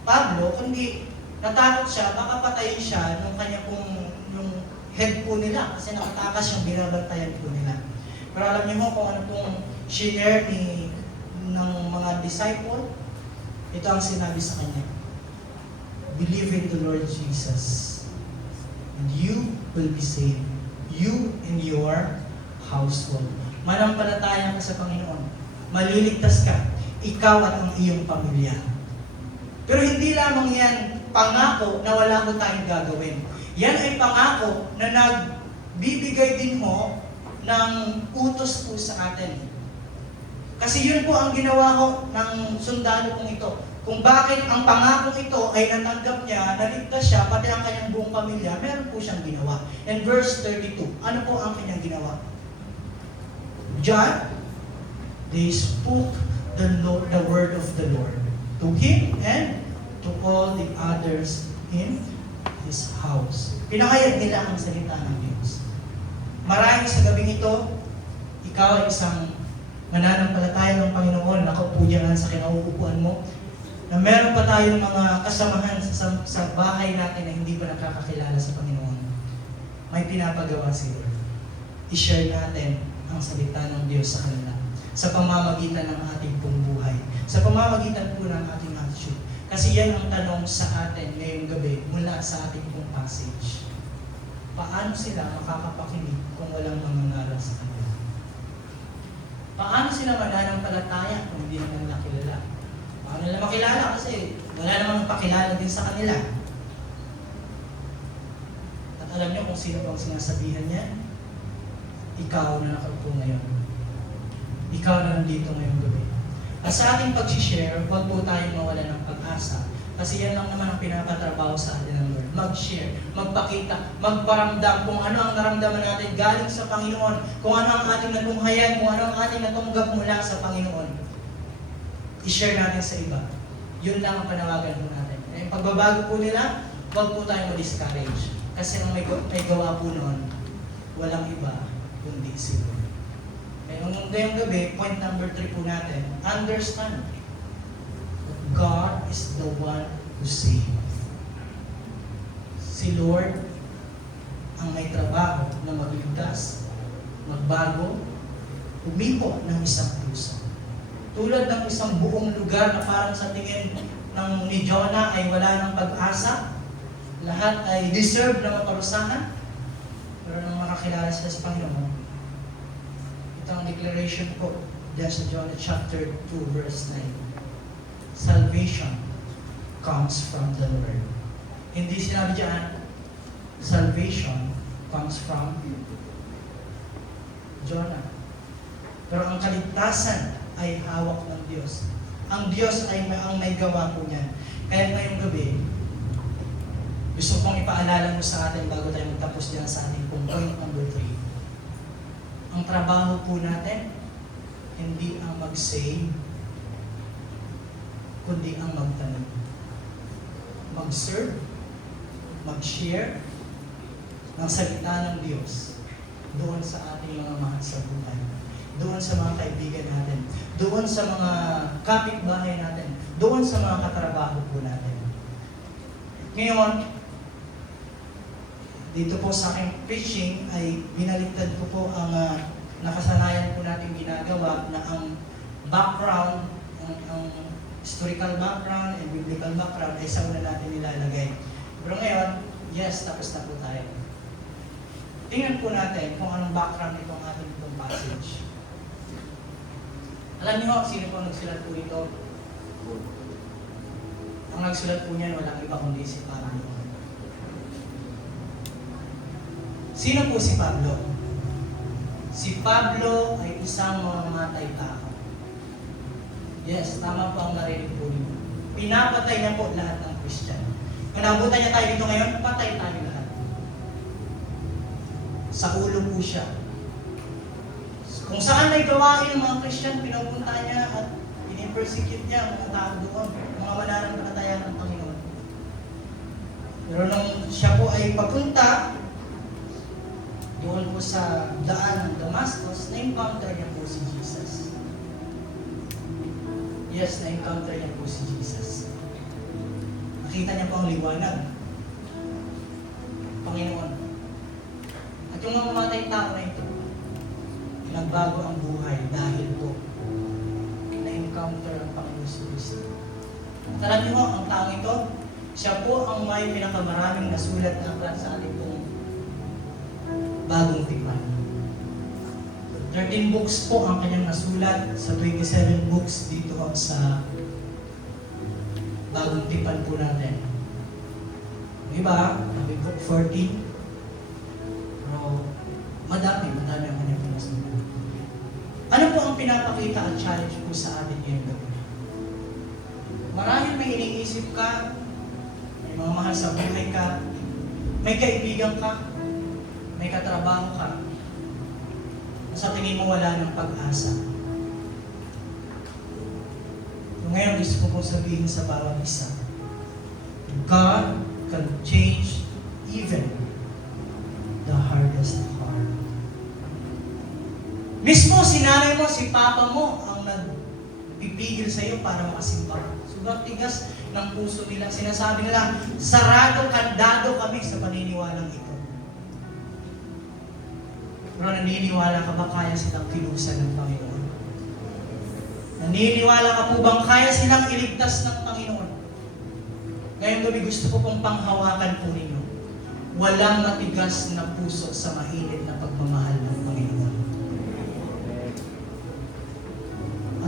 Pablo, kundi natakot siya, baka patayin siya nung kanya pong head po nila kasi nakatakas yung binabantayan po nila. Pero alam niyo mo kung ano pong share ng mga disciple? Ito ang sinabi sa kanya. Believe in the Lord Jesus and you will be saved. You and your household. Manampalataya ka sa Panginoon. Maliligtas ka. Ikaw at ang iyong pamilya. Pero hindi lamang yan pangako na wala ko tayong gagawin. Yan ay pangako na nagbibigay din mo ng utos po sa atin. Kasi yun po ang ginawa ko ng sundalo kong ito. Kung bakit ang pangako ito ay natanggap niya, naligtas siya, pati ang kanyang buong pamilya, meron po siyang ginawa. And verse 32, ano po ang kanyang ginawa? John, they spoke the word of the Lord to him and to all the others in His house. Pinakayag nila ang salita ng Diyos. Marahil sa gabing ito, ikaw ay isang mananampalataya ng Panginoon, nakaupo diyan sa kinauupuan mo, na meron pa tayong mga kasamahan sa bahay natin na hindi pa nakakakilala sa Panginoon. May pinapagawa si Lord. I-share natin ang salita ng Diyos sa kanila sa pamamagitan ng ating pong buhay, sa pamamagitan po ng ating attitude. Kasi yan ang tanong sa atin ngayong gabi mula sa ating pong passage. Paano sila makakapakinig kung walang mangangaral sa kanila? Paano sila mananampalataya kung hindi naman nakilala? Paano nila makilala? Kasi wala namang pakilala din sa kanila. At alam niyo kung sino bang sinasabihan niya? Ikaw na nakaupo ngayon. Ikaw na nandito ngayong gabi. At sa ating pag-share, huwag po tayong mawala ng pag-asa. Kasi yan lang naman ang pinapatrabaho sa atin ng Lord. Mag-share, magpakita, magparamdam kung ano ang naramdaman natin galing sa Panginoon, kung ano ang ating natunghayan, kung ano ang ating natunggap mula sa Panginoon. I-share natin sa iba. Yun lang ang panawagan po natin. Eh, pagbabago po nila, huwag po tayong ma-discourage. Kasi ang may gawa po noon, walang iba, kundi si Lord. Eh, ngayong gabi, point number 3 po natin, understand that God is the one who saves. Si Lord ang may trabaho na magligtas, magbago, umipo ng isang puso. Tulad ng isang buong lugar na parang sa tingin ni Jonah ay wala ng pag-asa, lahat ay deserve na maparusahan, pero nang makakilala sila sa Panginoon, ito ang declaration ko dyan sa Jonah chapter 2 verse 9. Salvation comes from the Lord. Hindi sinabi dyan, salvation comes from Jonah. Pero ang kaligtasan ay hawak ng Diyos. Ang Diyos ay ang may gawa po niyan. Kaya ngayong gabi, gusto kong ipaalala mo sa atin bago tayo magtapos dyan sa ating point number 3. Ang trabaho po natin, hindi ang mag-save, kundi ang magtanong. Mag-serve, mag-share ng salita ng Diyos doon sa ating mga mahal sa buhay, doon sa mga kaibigan natin, doon sa mga kapitbahay natin, doon sa mga katrabaho po natin. Ngayon, dito po sa aking preaching ay binaliktad ko po ang nakasanayan po natin ginagawa na ang background, ang historical background and biblical background ay sa una natin nilalagay. Pero ngayon, yes, tapos na po tayo. Tingnan po natin kung anong background itong ating itong passage. Alam niyo, sino po nagsulat po ito? Ang nagsulat po niyan, walang iba kundi si Pablo. Sino po si Pablo? Si Pablo ay isang mamamatay tao. Yes, tama po ang narinig po niyo. Pinapatay niya po lahat ng Christian. Kung nabutan niya tayo dito ngayon, patay tayo lahat. Sa ulo po siya. Kung saan may gawain ng mga Christian, pinupunta niya at pinipersecute niya ang mga tao doon, mga mananampalataya ng Panginoon. Pero nang siya po ay papunta doon po sa daan ng Damascus, na-encounter niya po si Jesus. Yes, na-encounter niya po si Jesus. Nakita niya po ang liwanag. Panginoon. At yung mamamatay tao na ito, nagbago ang buhay dahil po na-encounter ang Panginoon si Cristo. At alam niyo ang taong ito, siya po ang may pinakamaraming nasulat na aklat sa ating pong bagong tipan. 13 books po ang kanyang nasulat sa 27 books dito sa bagong tipan po natin. Diba? Book 14. Pero madami ang kanyang pinasulat. Ano po ang pinapakita at challenge po sa atin ngayon gabi? Marahil may iniisip ka, may mga mahal sa buhay ka, may kaibigan ka, may katrabaho ka, sa tingin mo wala ng pag-asa. So ngayon, gusto ko pong sabihin sa bawat isa, God can change even the hardest heart. Mismo si nanay mo, si papa mo, ang nagpipigil sa iyo para makasimba. Sobrang tigas ng puso nila. Sinasabi nila, sarado, kandado kami sa paniniwalang ito. Pero naniniwala ka ba kaya silang kilusan ng Panginoon? Naniniwala ka po bang kaya silang iligtas ng Panginoon? Ngayong gabi gusto ko pong panghawakan po ninyo. Walang matigas na puso sa mainit na pagmamahal ng Panginoon.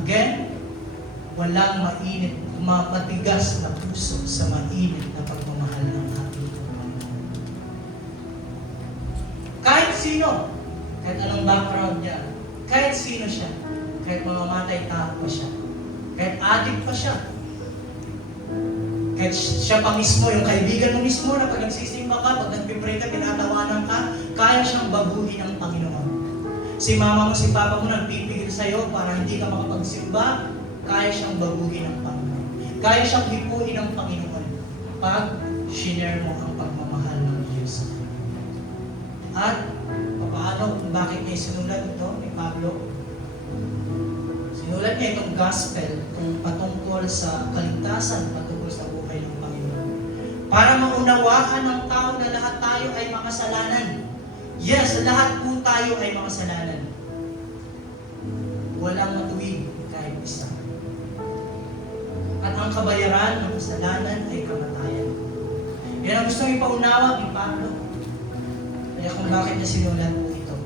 Again, walang mainit matigas na puso sa mainit na pagmamahal ng ating Panginoon. Kahit sino, kahit anong background niya, kahit sino siya, kahit mamamatay tao pa siya, kahit addict pa siya, kahit siya pa mismo, yung kaibigan mo mismo na pag nagsisimba ka, pag nagpipray ka, pinatawanan ka, kaya siyang baguhin ng Panginoon. Si mama mo, si papa mo nagpipigil sa'yo para hindi ka makapagsimba, kaya siyang baguhin ng Panginoon. Kaya siyang hipuin ng Panginoon pag shinare mo ang pagmamahal ng Diyos. At paano, bakit niya sinulat ito ni Pablo? Sinulat niya itong gospel kung patungkol sa kaligtasan, patungkol sa buhay ng Panginoon. Para maunawaan ng tao na lahat tayo ay makasalanan. Yes, lahat po tayo ay makasalanan. Walang matuwid kahit isa. At ang kabayaran ng kasalanan ay kamatayan. Yan ang gustong ipaunawa ni Pablo. Kaya kung bakit niya sinulat po ito.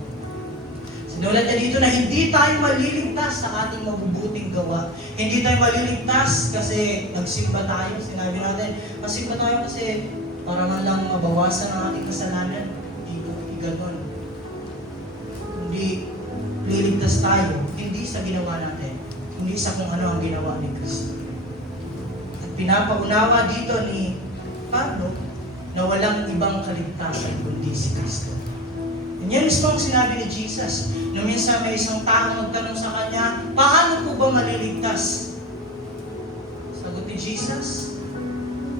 Sinulat niya dito na hindi tayo maliligtas sa ating mabubuting gawa. Hindi tayo maliligtas kasi nagsimba tayo. Sinabi natin, magsimba tayo kasi para man lang mabawasan ang ating kasalanan. Hindi gano'n. Hindi liligtas tayo. Hindi sa ginawa natin. Hindi sa kung ano ang ginawa ni Kristo. Pinapaunawa dito ni Pablo na walang ibang kaligtasan kundi si Kristo. Yan mismo ang sinabi ni Jesus. Nung minsan may isang tao magtanong sa kanya, paano po ba maliligtas? Sagot ni Jesus,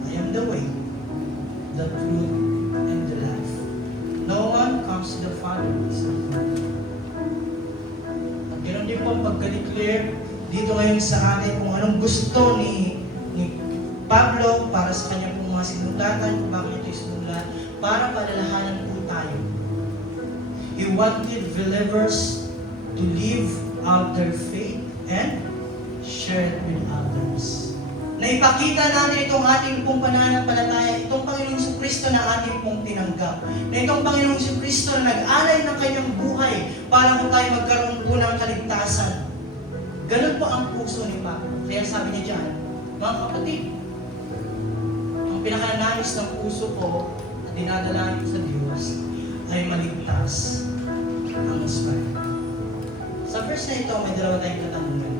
I am the way, the truth, and the life. No one comes to the Father except by me. At ganoon din po ang pagka-declare dito ngayon sa atin kung anong gusto ni Pablo para sa kanya pong mga sinulatan, kung bakit ito isinulat, para palalahanan po tayo. He wanted believers to live out their faith and share it with others. Na ipakita natin itong ating pong pananampalataya, itong Panginoong Kristo na ating pong tinanggap. Na itong Panginoong Kristo na nag-alay ng kanyang buhay para po tayo magkaroon po ng kaligtasan. Ganun po ang puso ni Pablo. Kaya sabi niya dyan, mga kapatid, pinakanais ng puso ko at dinadalangin ko sa Diyos ay maligtas ang Israel. Sa verse na ito, may dalawa tayong katanungan.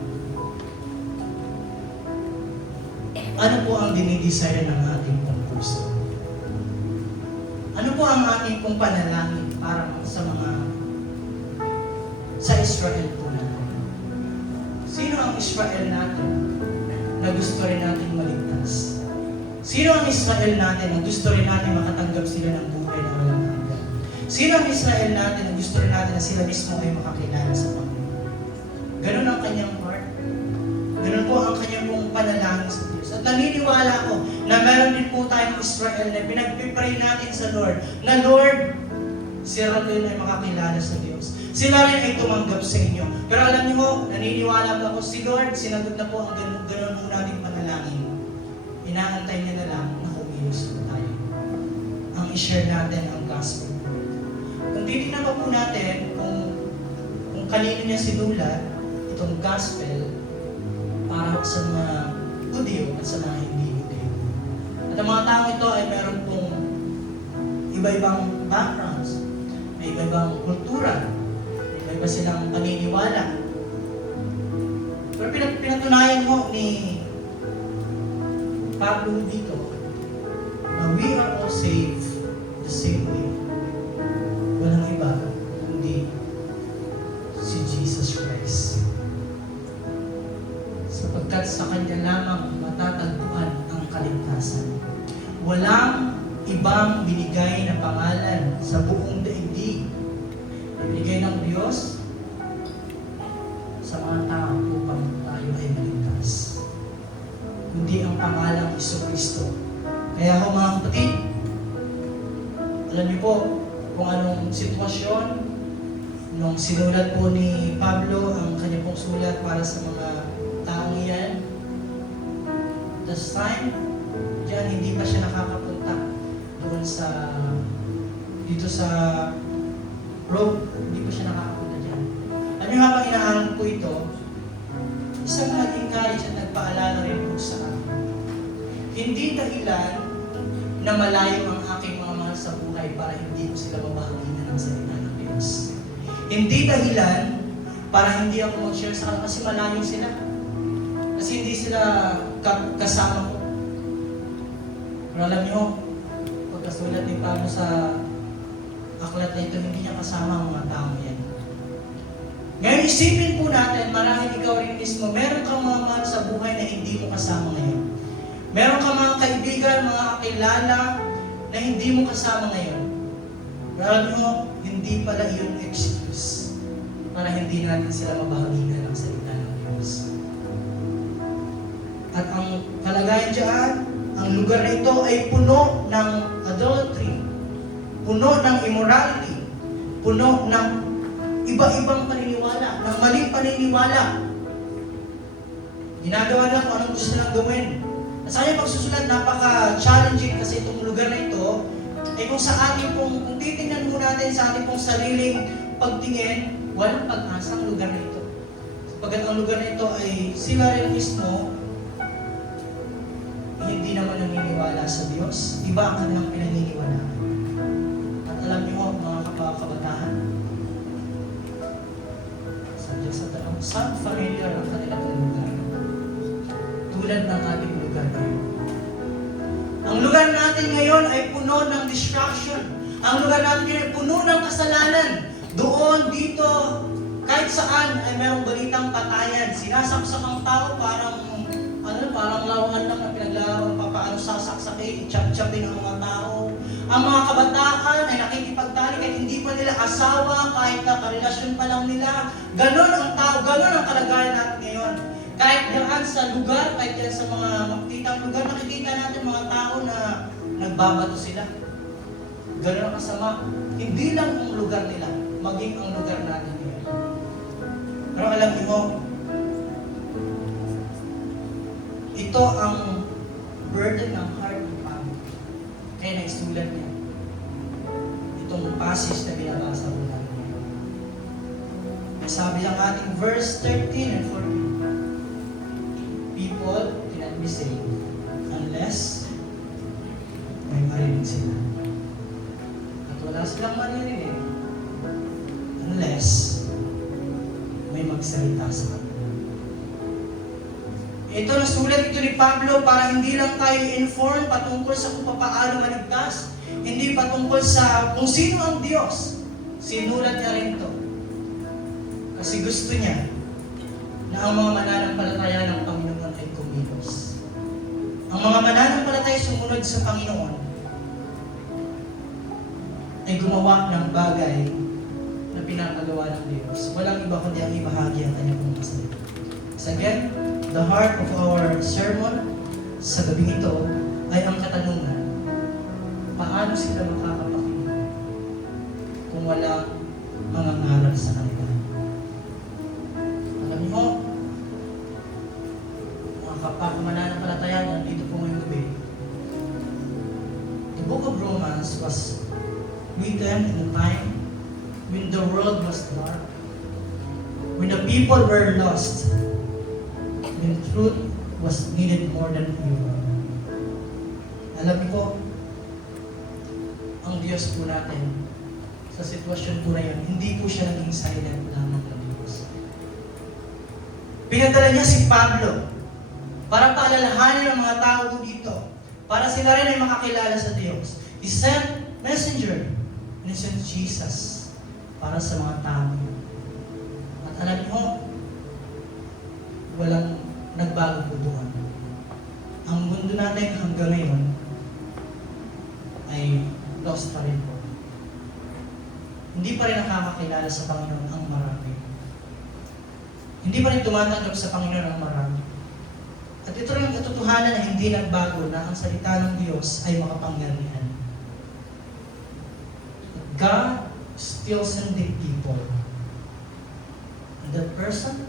Ano po ang dinidesire ng ating pong puso? Ano po ang ating pong panalangin para sa Israel po natin? Sino ang Israel natin na gusto rin natin maligtas? Sino ang Israel natin na gusto rin natin makatanggap sila ng buhay na walang hanggan? Sino ang Israel natin na gusto rin natin na sila mismo ay makakilala sa Panginoon? Ganun ang kanyang heart. Ganun po ang kanyang pong panalangin sa Diyos. At naniniwala ko na meron din po tayong Israel na pinagpipray natin sa Lord, na Lord, sila rin ay makakilala sa Diyos. Sila rin ay tumanggap sa inyo. Pero alam niyo, naniniwala ba ako si Lord, sinagot na po ang ganun po nating panalangin. Inaantay niya na lang na kumilos po tayo. Ang i-share natin ang gospel. Kung titignan pa po natin kung kanino niya sinulat itong gospel para sa mga Hudyo at sa mga hindi Hudyo. At ang mga tao ito ay meron pong iba-ibang backgrounds, may iba-ibang kultura, may iba-iba silang paniniwala. Pero pinatunayan mo ni Pablo dito na we are all saved the same way. Walang iba kundi si Jesus Christ. Sapagkat sa Kanya lamang matatagpuan ang kaligtasan. Walang ibang binigay na pangalan sa buong daigdig. Binigay ng Diyos sa mga tao upang tayo ay maligtas. Kundi ang pangalang Jesucristo. Kaya ako mga kapatid, alam niyo po kung anong sitwasyon nung sinulat po ni Pablo ang kanya pong sulat para sa mga taong iyan. This time, diyan hindi pa siya nakakapunta doon dito sa Rome, hindi pa siya nakakapunta diyan. Ano habang inaanong po ito, isang nag-encourage at nagpaalala rin po sa akin. Hindi dahilan na malayo ang aking mga mahal sa buhay para hindi ko sila mabahaginan ng salita ng Diyos. Hindi dahilan para hindi ako mag-share sa kanila kasi malayo sila. Kasi hindi sila kasama ko. Pero alam niyo, pagkasulat ni Pablo sa aklat na ito, hindi niya kasama ang mga tao yan. Ngayon, isipin po natin, marahil ikaw rin mismo, meron kang mga mahal sa buhay na hindi mo kasama ngayon. Meron kang mga kaibigan, mga kakilala na hindi mo kasama ngayon. Pero alam niyo, hindi pala yung excuse para hindi natin sila mabahaginan ng salita ng Diyos. At ang kalagayan dyan, ang lugar na ito ay puno ng adultery, puno ng immorality, puno ng iba-ibang paniniwala, ng maling paniniwala. Ginagawa nila kung anong gusto nilang gawin. At sa kanya pagsusulat, napaka-challenging kasi itong lugar na ito, ay kung sa ating kung titingnan mo natin sa ating pong sariling pagtingin, walang pag-asa ang lugar na ito. Sapagkat ang lugar na ito ay sila rin mismo, hindi naman naniniwala sa Diyos. Iba ang kanilang pinaniniwalaan. At alam niyo, mga kabataan, sa tanong, saan familiar ang kanilang lugar? Tulad ng ating lugar ngayon. Ang lugar natin ngayon ay puno ng distraction. Ang lugar natin ngayon ay puno ng kasalanan. Doon, dito, kahit saan ay mayroong balitang patayan. Sinasaksak ang tao parang laruan lang na pinaglaro, paano sasaksakin, chap-chapin ang mga tao. Ang mga kabataan ay nakikipagtali kahit hindi pa nila asawa, kahit na karelasyon pa lang nila. Ganon ang tao, ganon ang kalagayan natin ngayon. Kahit diyan sa lugar, kahit diyan sa mga makikitang lugar, nakikita natin mga tao na nagbabato sila. Ganon ang kasama. Hindi lang ang lugar nila, maging ang lugar natin ngayon. Pero alam niyo, ito ang burden ng heart ng Pablo. Kaya naisulat niya itong passage na binabasa ko natin ngayon. Sabi ang ating verse 13 and 14, people cannot be saved unless may marinig sila. At wala silang marinig unless may magsalita sa kanila. Ito nasulat ito ni Pablo para hindi lang tayo inform patungkol sa kung paano maligtas, hindi patungkol sa kung sino ang Diyos. Sinulat niya rin ito. Kasi gusto niya na ang mga mananampalataya ng Panginoon ay kumilos. Ang mga mananampalataya sumunod sa Panginoon ay gumawa ng bagay na pinapagawa ng Diyos. Walang iba kundi ang ibahagi ang kanyang mga salita. So again, the heart of our sermon sa gabing ito ay ang katanungan, paano sila makakapakinig kung walang mga ngaral sa kanila? Alam niyo, mga kapag-mananampalataya nandito po ngayong gabi, the book of Romans was written in a time when the world was dark, when the people were lost, when truth was needed more than ever. Alam niyo po, ang Diyos po natin, sa sitwasyon po na yun, hindi po siya naging silent lamang ng Diyos. Pinadala niya si Pablo para paalalahanin ang mga tao dito, para sila rin ay makakilala sa Diyos. He sent messenger, and he sent Jesus para sa mga tao. At alam niyo, walang nagbago po doon. Ang mundo natin hanggang ngayon ay lost pa rin po. Hindi pa rin nakakakilala sa Panginoon ang marami. Hindi pa rin tumatanggap sa Panginoon ang marami. At ito rin ang katotohanan na hindi nagbago na ang salita ng Diyos ay makapangyarihan. God still sending people. And that person,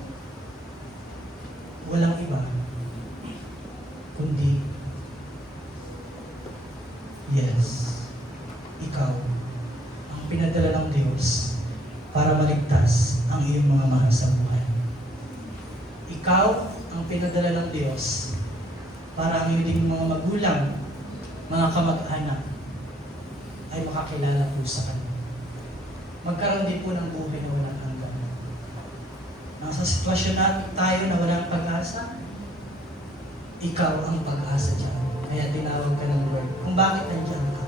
walang iba, kundi, yes, ikaw, ang pinadala ng Diyos para maligtas ang iyong mga mahal sa buhay. ikaw ang pinadala ng Diyos para ang hindi mga magulang, mga kamag-anak, ay makakilala po sa Kanya. Magkaroon din po ng buhay na walang hanggan. Nasa sitwasyon na tayo na walang pag-asa, ikaw ang pag-asa dyan. Kaya tinawag ka ng Lord. Kung bakit nandiyan ka.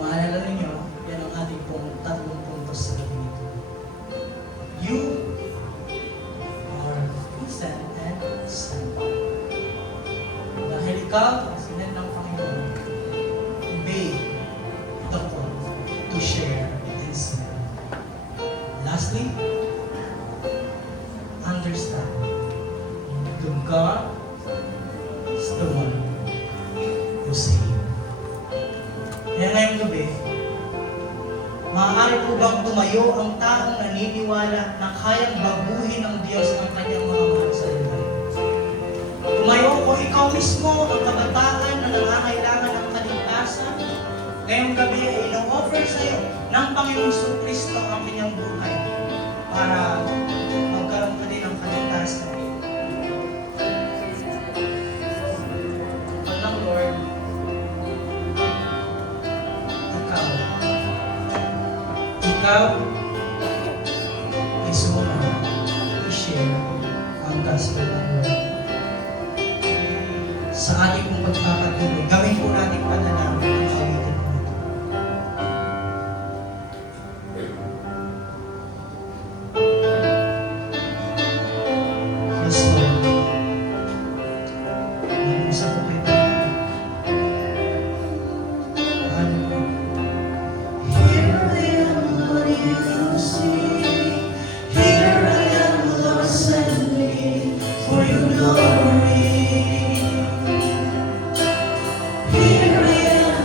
Maalala ninyo, yan ang ating pong tatlong puntos sa gabi nito. You are innocent and stand. Dahil ikaw, sinan ng Panginoon, obey the call to share and serve. Lastly, understand that God is the one who saves. Kaya ngayong gabi, maaari po bang tumayo ang taong naniniwala na kayang baguhin ng Diyos ang kanyang mga mahal sa buhay? Tumayo ko ikaw mismo ang kabataan na nangangailangan ng kaligtasan. Ngayong gabi ay ino-offer sa iyo ng Panginoong Kristo ang kanyang buhay para magkaroon ka din ng kaligtasan. Ang Lord, ikaw ay sumunod i-share ang gospel ng Lord. Sa ating pong pagpapatuloy, gawin po natin panalangin ang awitin po ito. Yes, Lord. Nag-usap po kita. For your glory, here I am.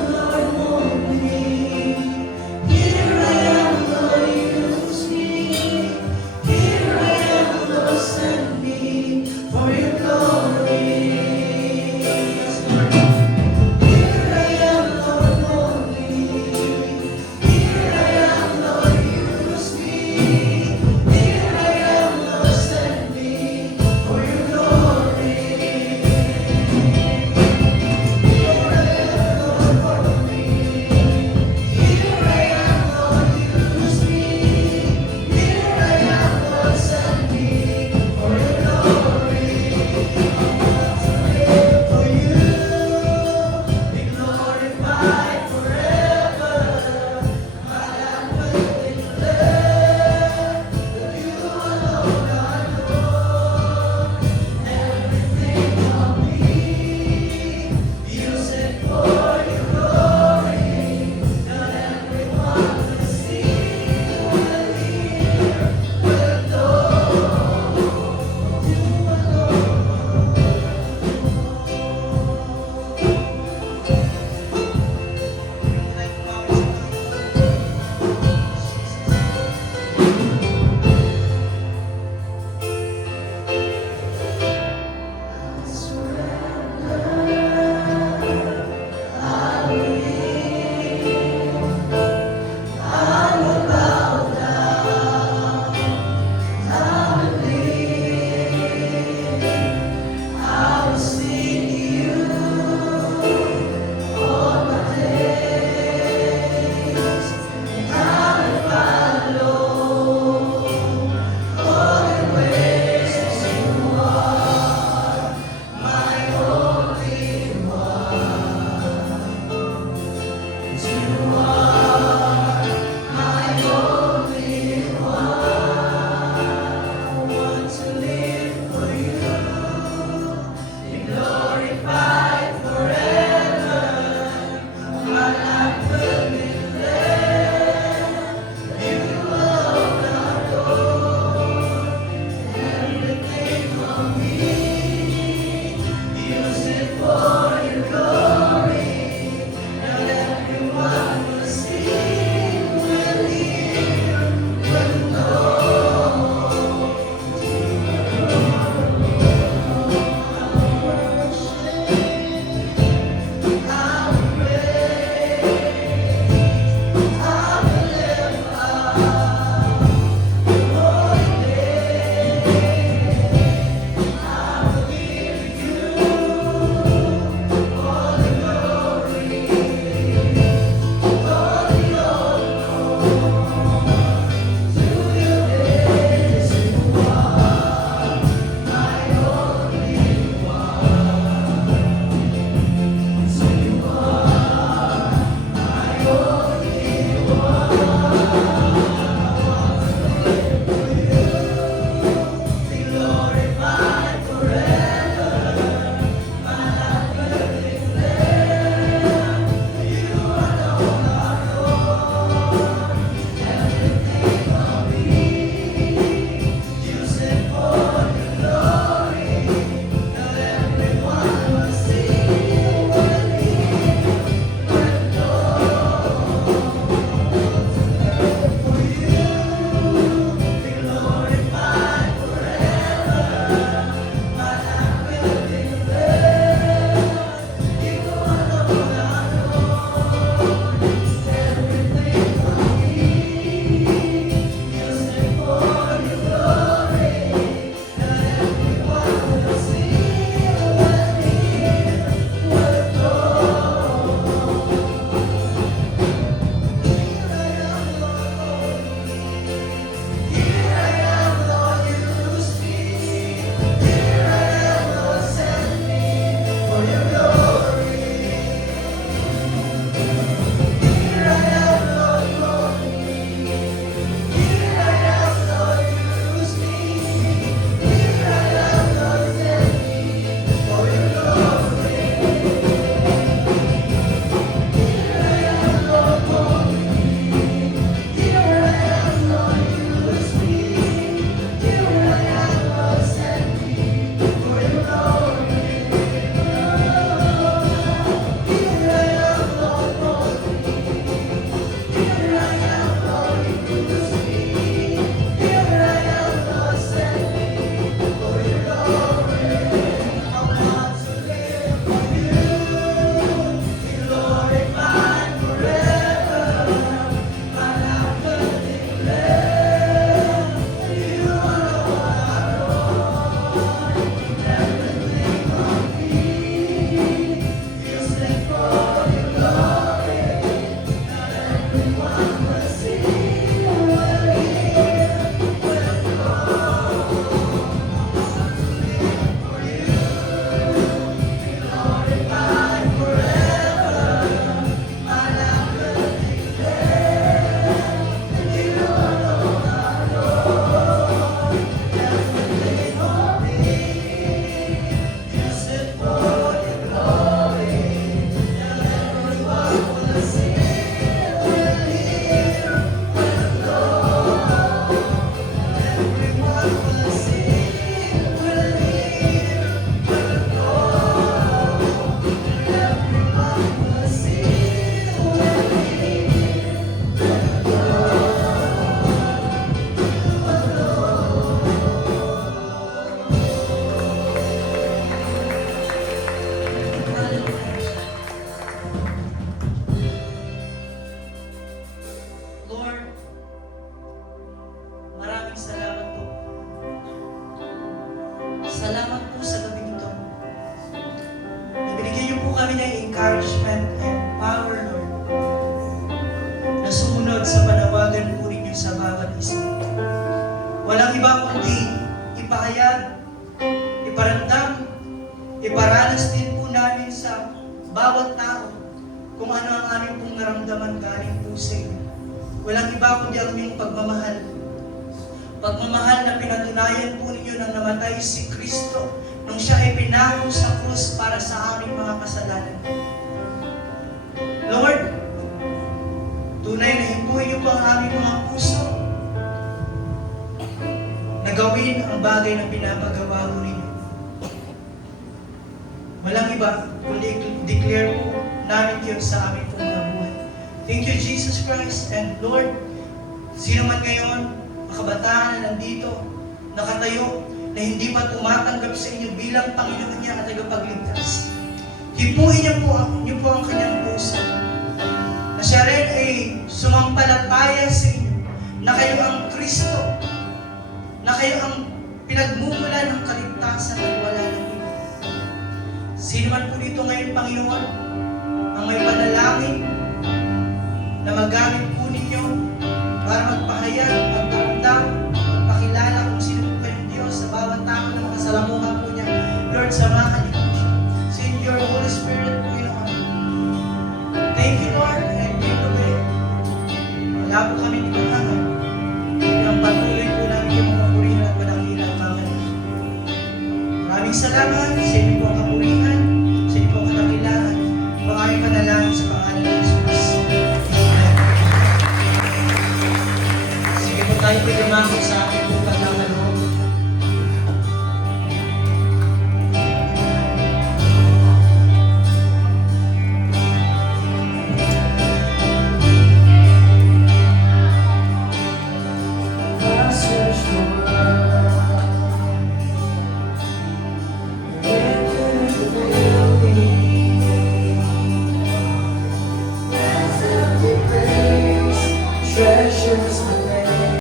Salamat po sa gabi nito. Nabinigyan niyo po kami ng encouragement and power, Lord, na sumunod sa panawagan po ninyo sa bawat isa. Walang iba kundi ipahayag, iparamdam, iparanas din po namin sa bawat tao kung ano ang aming pong naramdaman galing po sa inyo. Walang iba kundi ang aming pagmamahal. Pagmamahal na pinatunayan po ninyo nang namatay si Kristo nung siya ay pinako sa krus para sa aming mga kasalanan. Lord, tunay na himpuin niyo po ang aming mga puso na gawin ang bagay na pinapagawa mo ninyo. Walang iba kundi declare po namin yun sa aming pong buhay. Thank you, Jesus Christ. And Lord, sino man ngayon, kabataan na nandito, nakatayo, na hindi pa tumatanggap sa inyo bilang Panginoon niya at tagapagligtas. Hipuin niyo po ang kanyang puso. Na siya rin ay sumampalataya sa inyo, na kayo ang Kristo, na kayo ang pinagmumulan ng kaligtasan at wala ng iba. Sino man po dito ngayon, Panginoon, ang may panalangin na magamit po ninyo para magpahayag at pakilala kung sino po kayong Diyos sa bawat tao na makasalamuhan po niya. Lord, samahan niyo po siya. Send your Holy Spirit po, Panginoon. Thank you, Lord, and take away. wala po kami kailangan. Ang patuloy po namin yung mga purihan at madakilan ang mga. Maraming salamat sa inyo po ang kapurihan, sa inyo po ang kadakilaan. Mga aming panalangin sa pangalan ng Jesus. Amen. Sige po tayo po dumako sa ating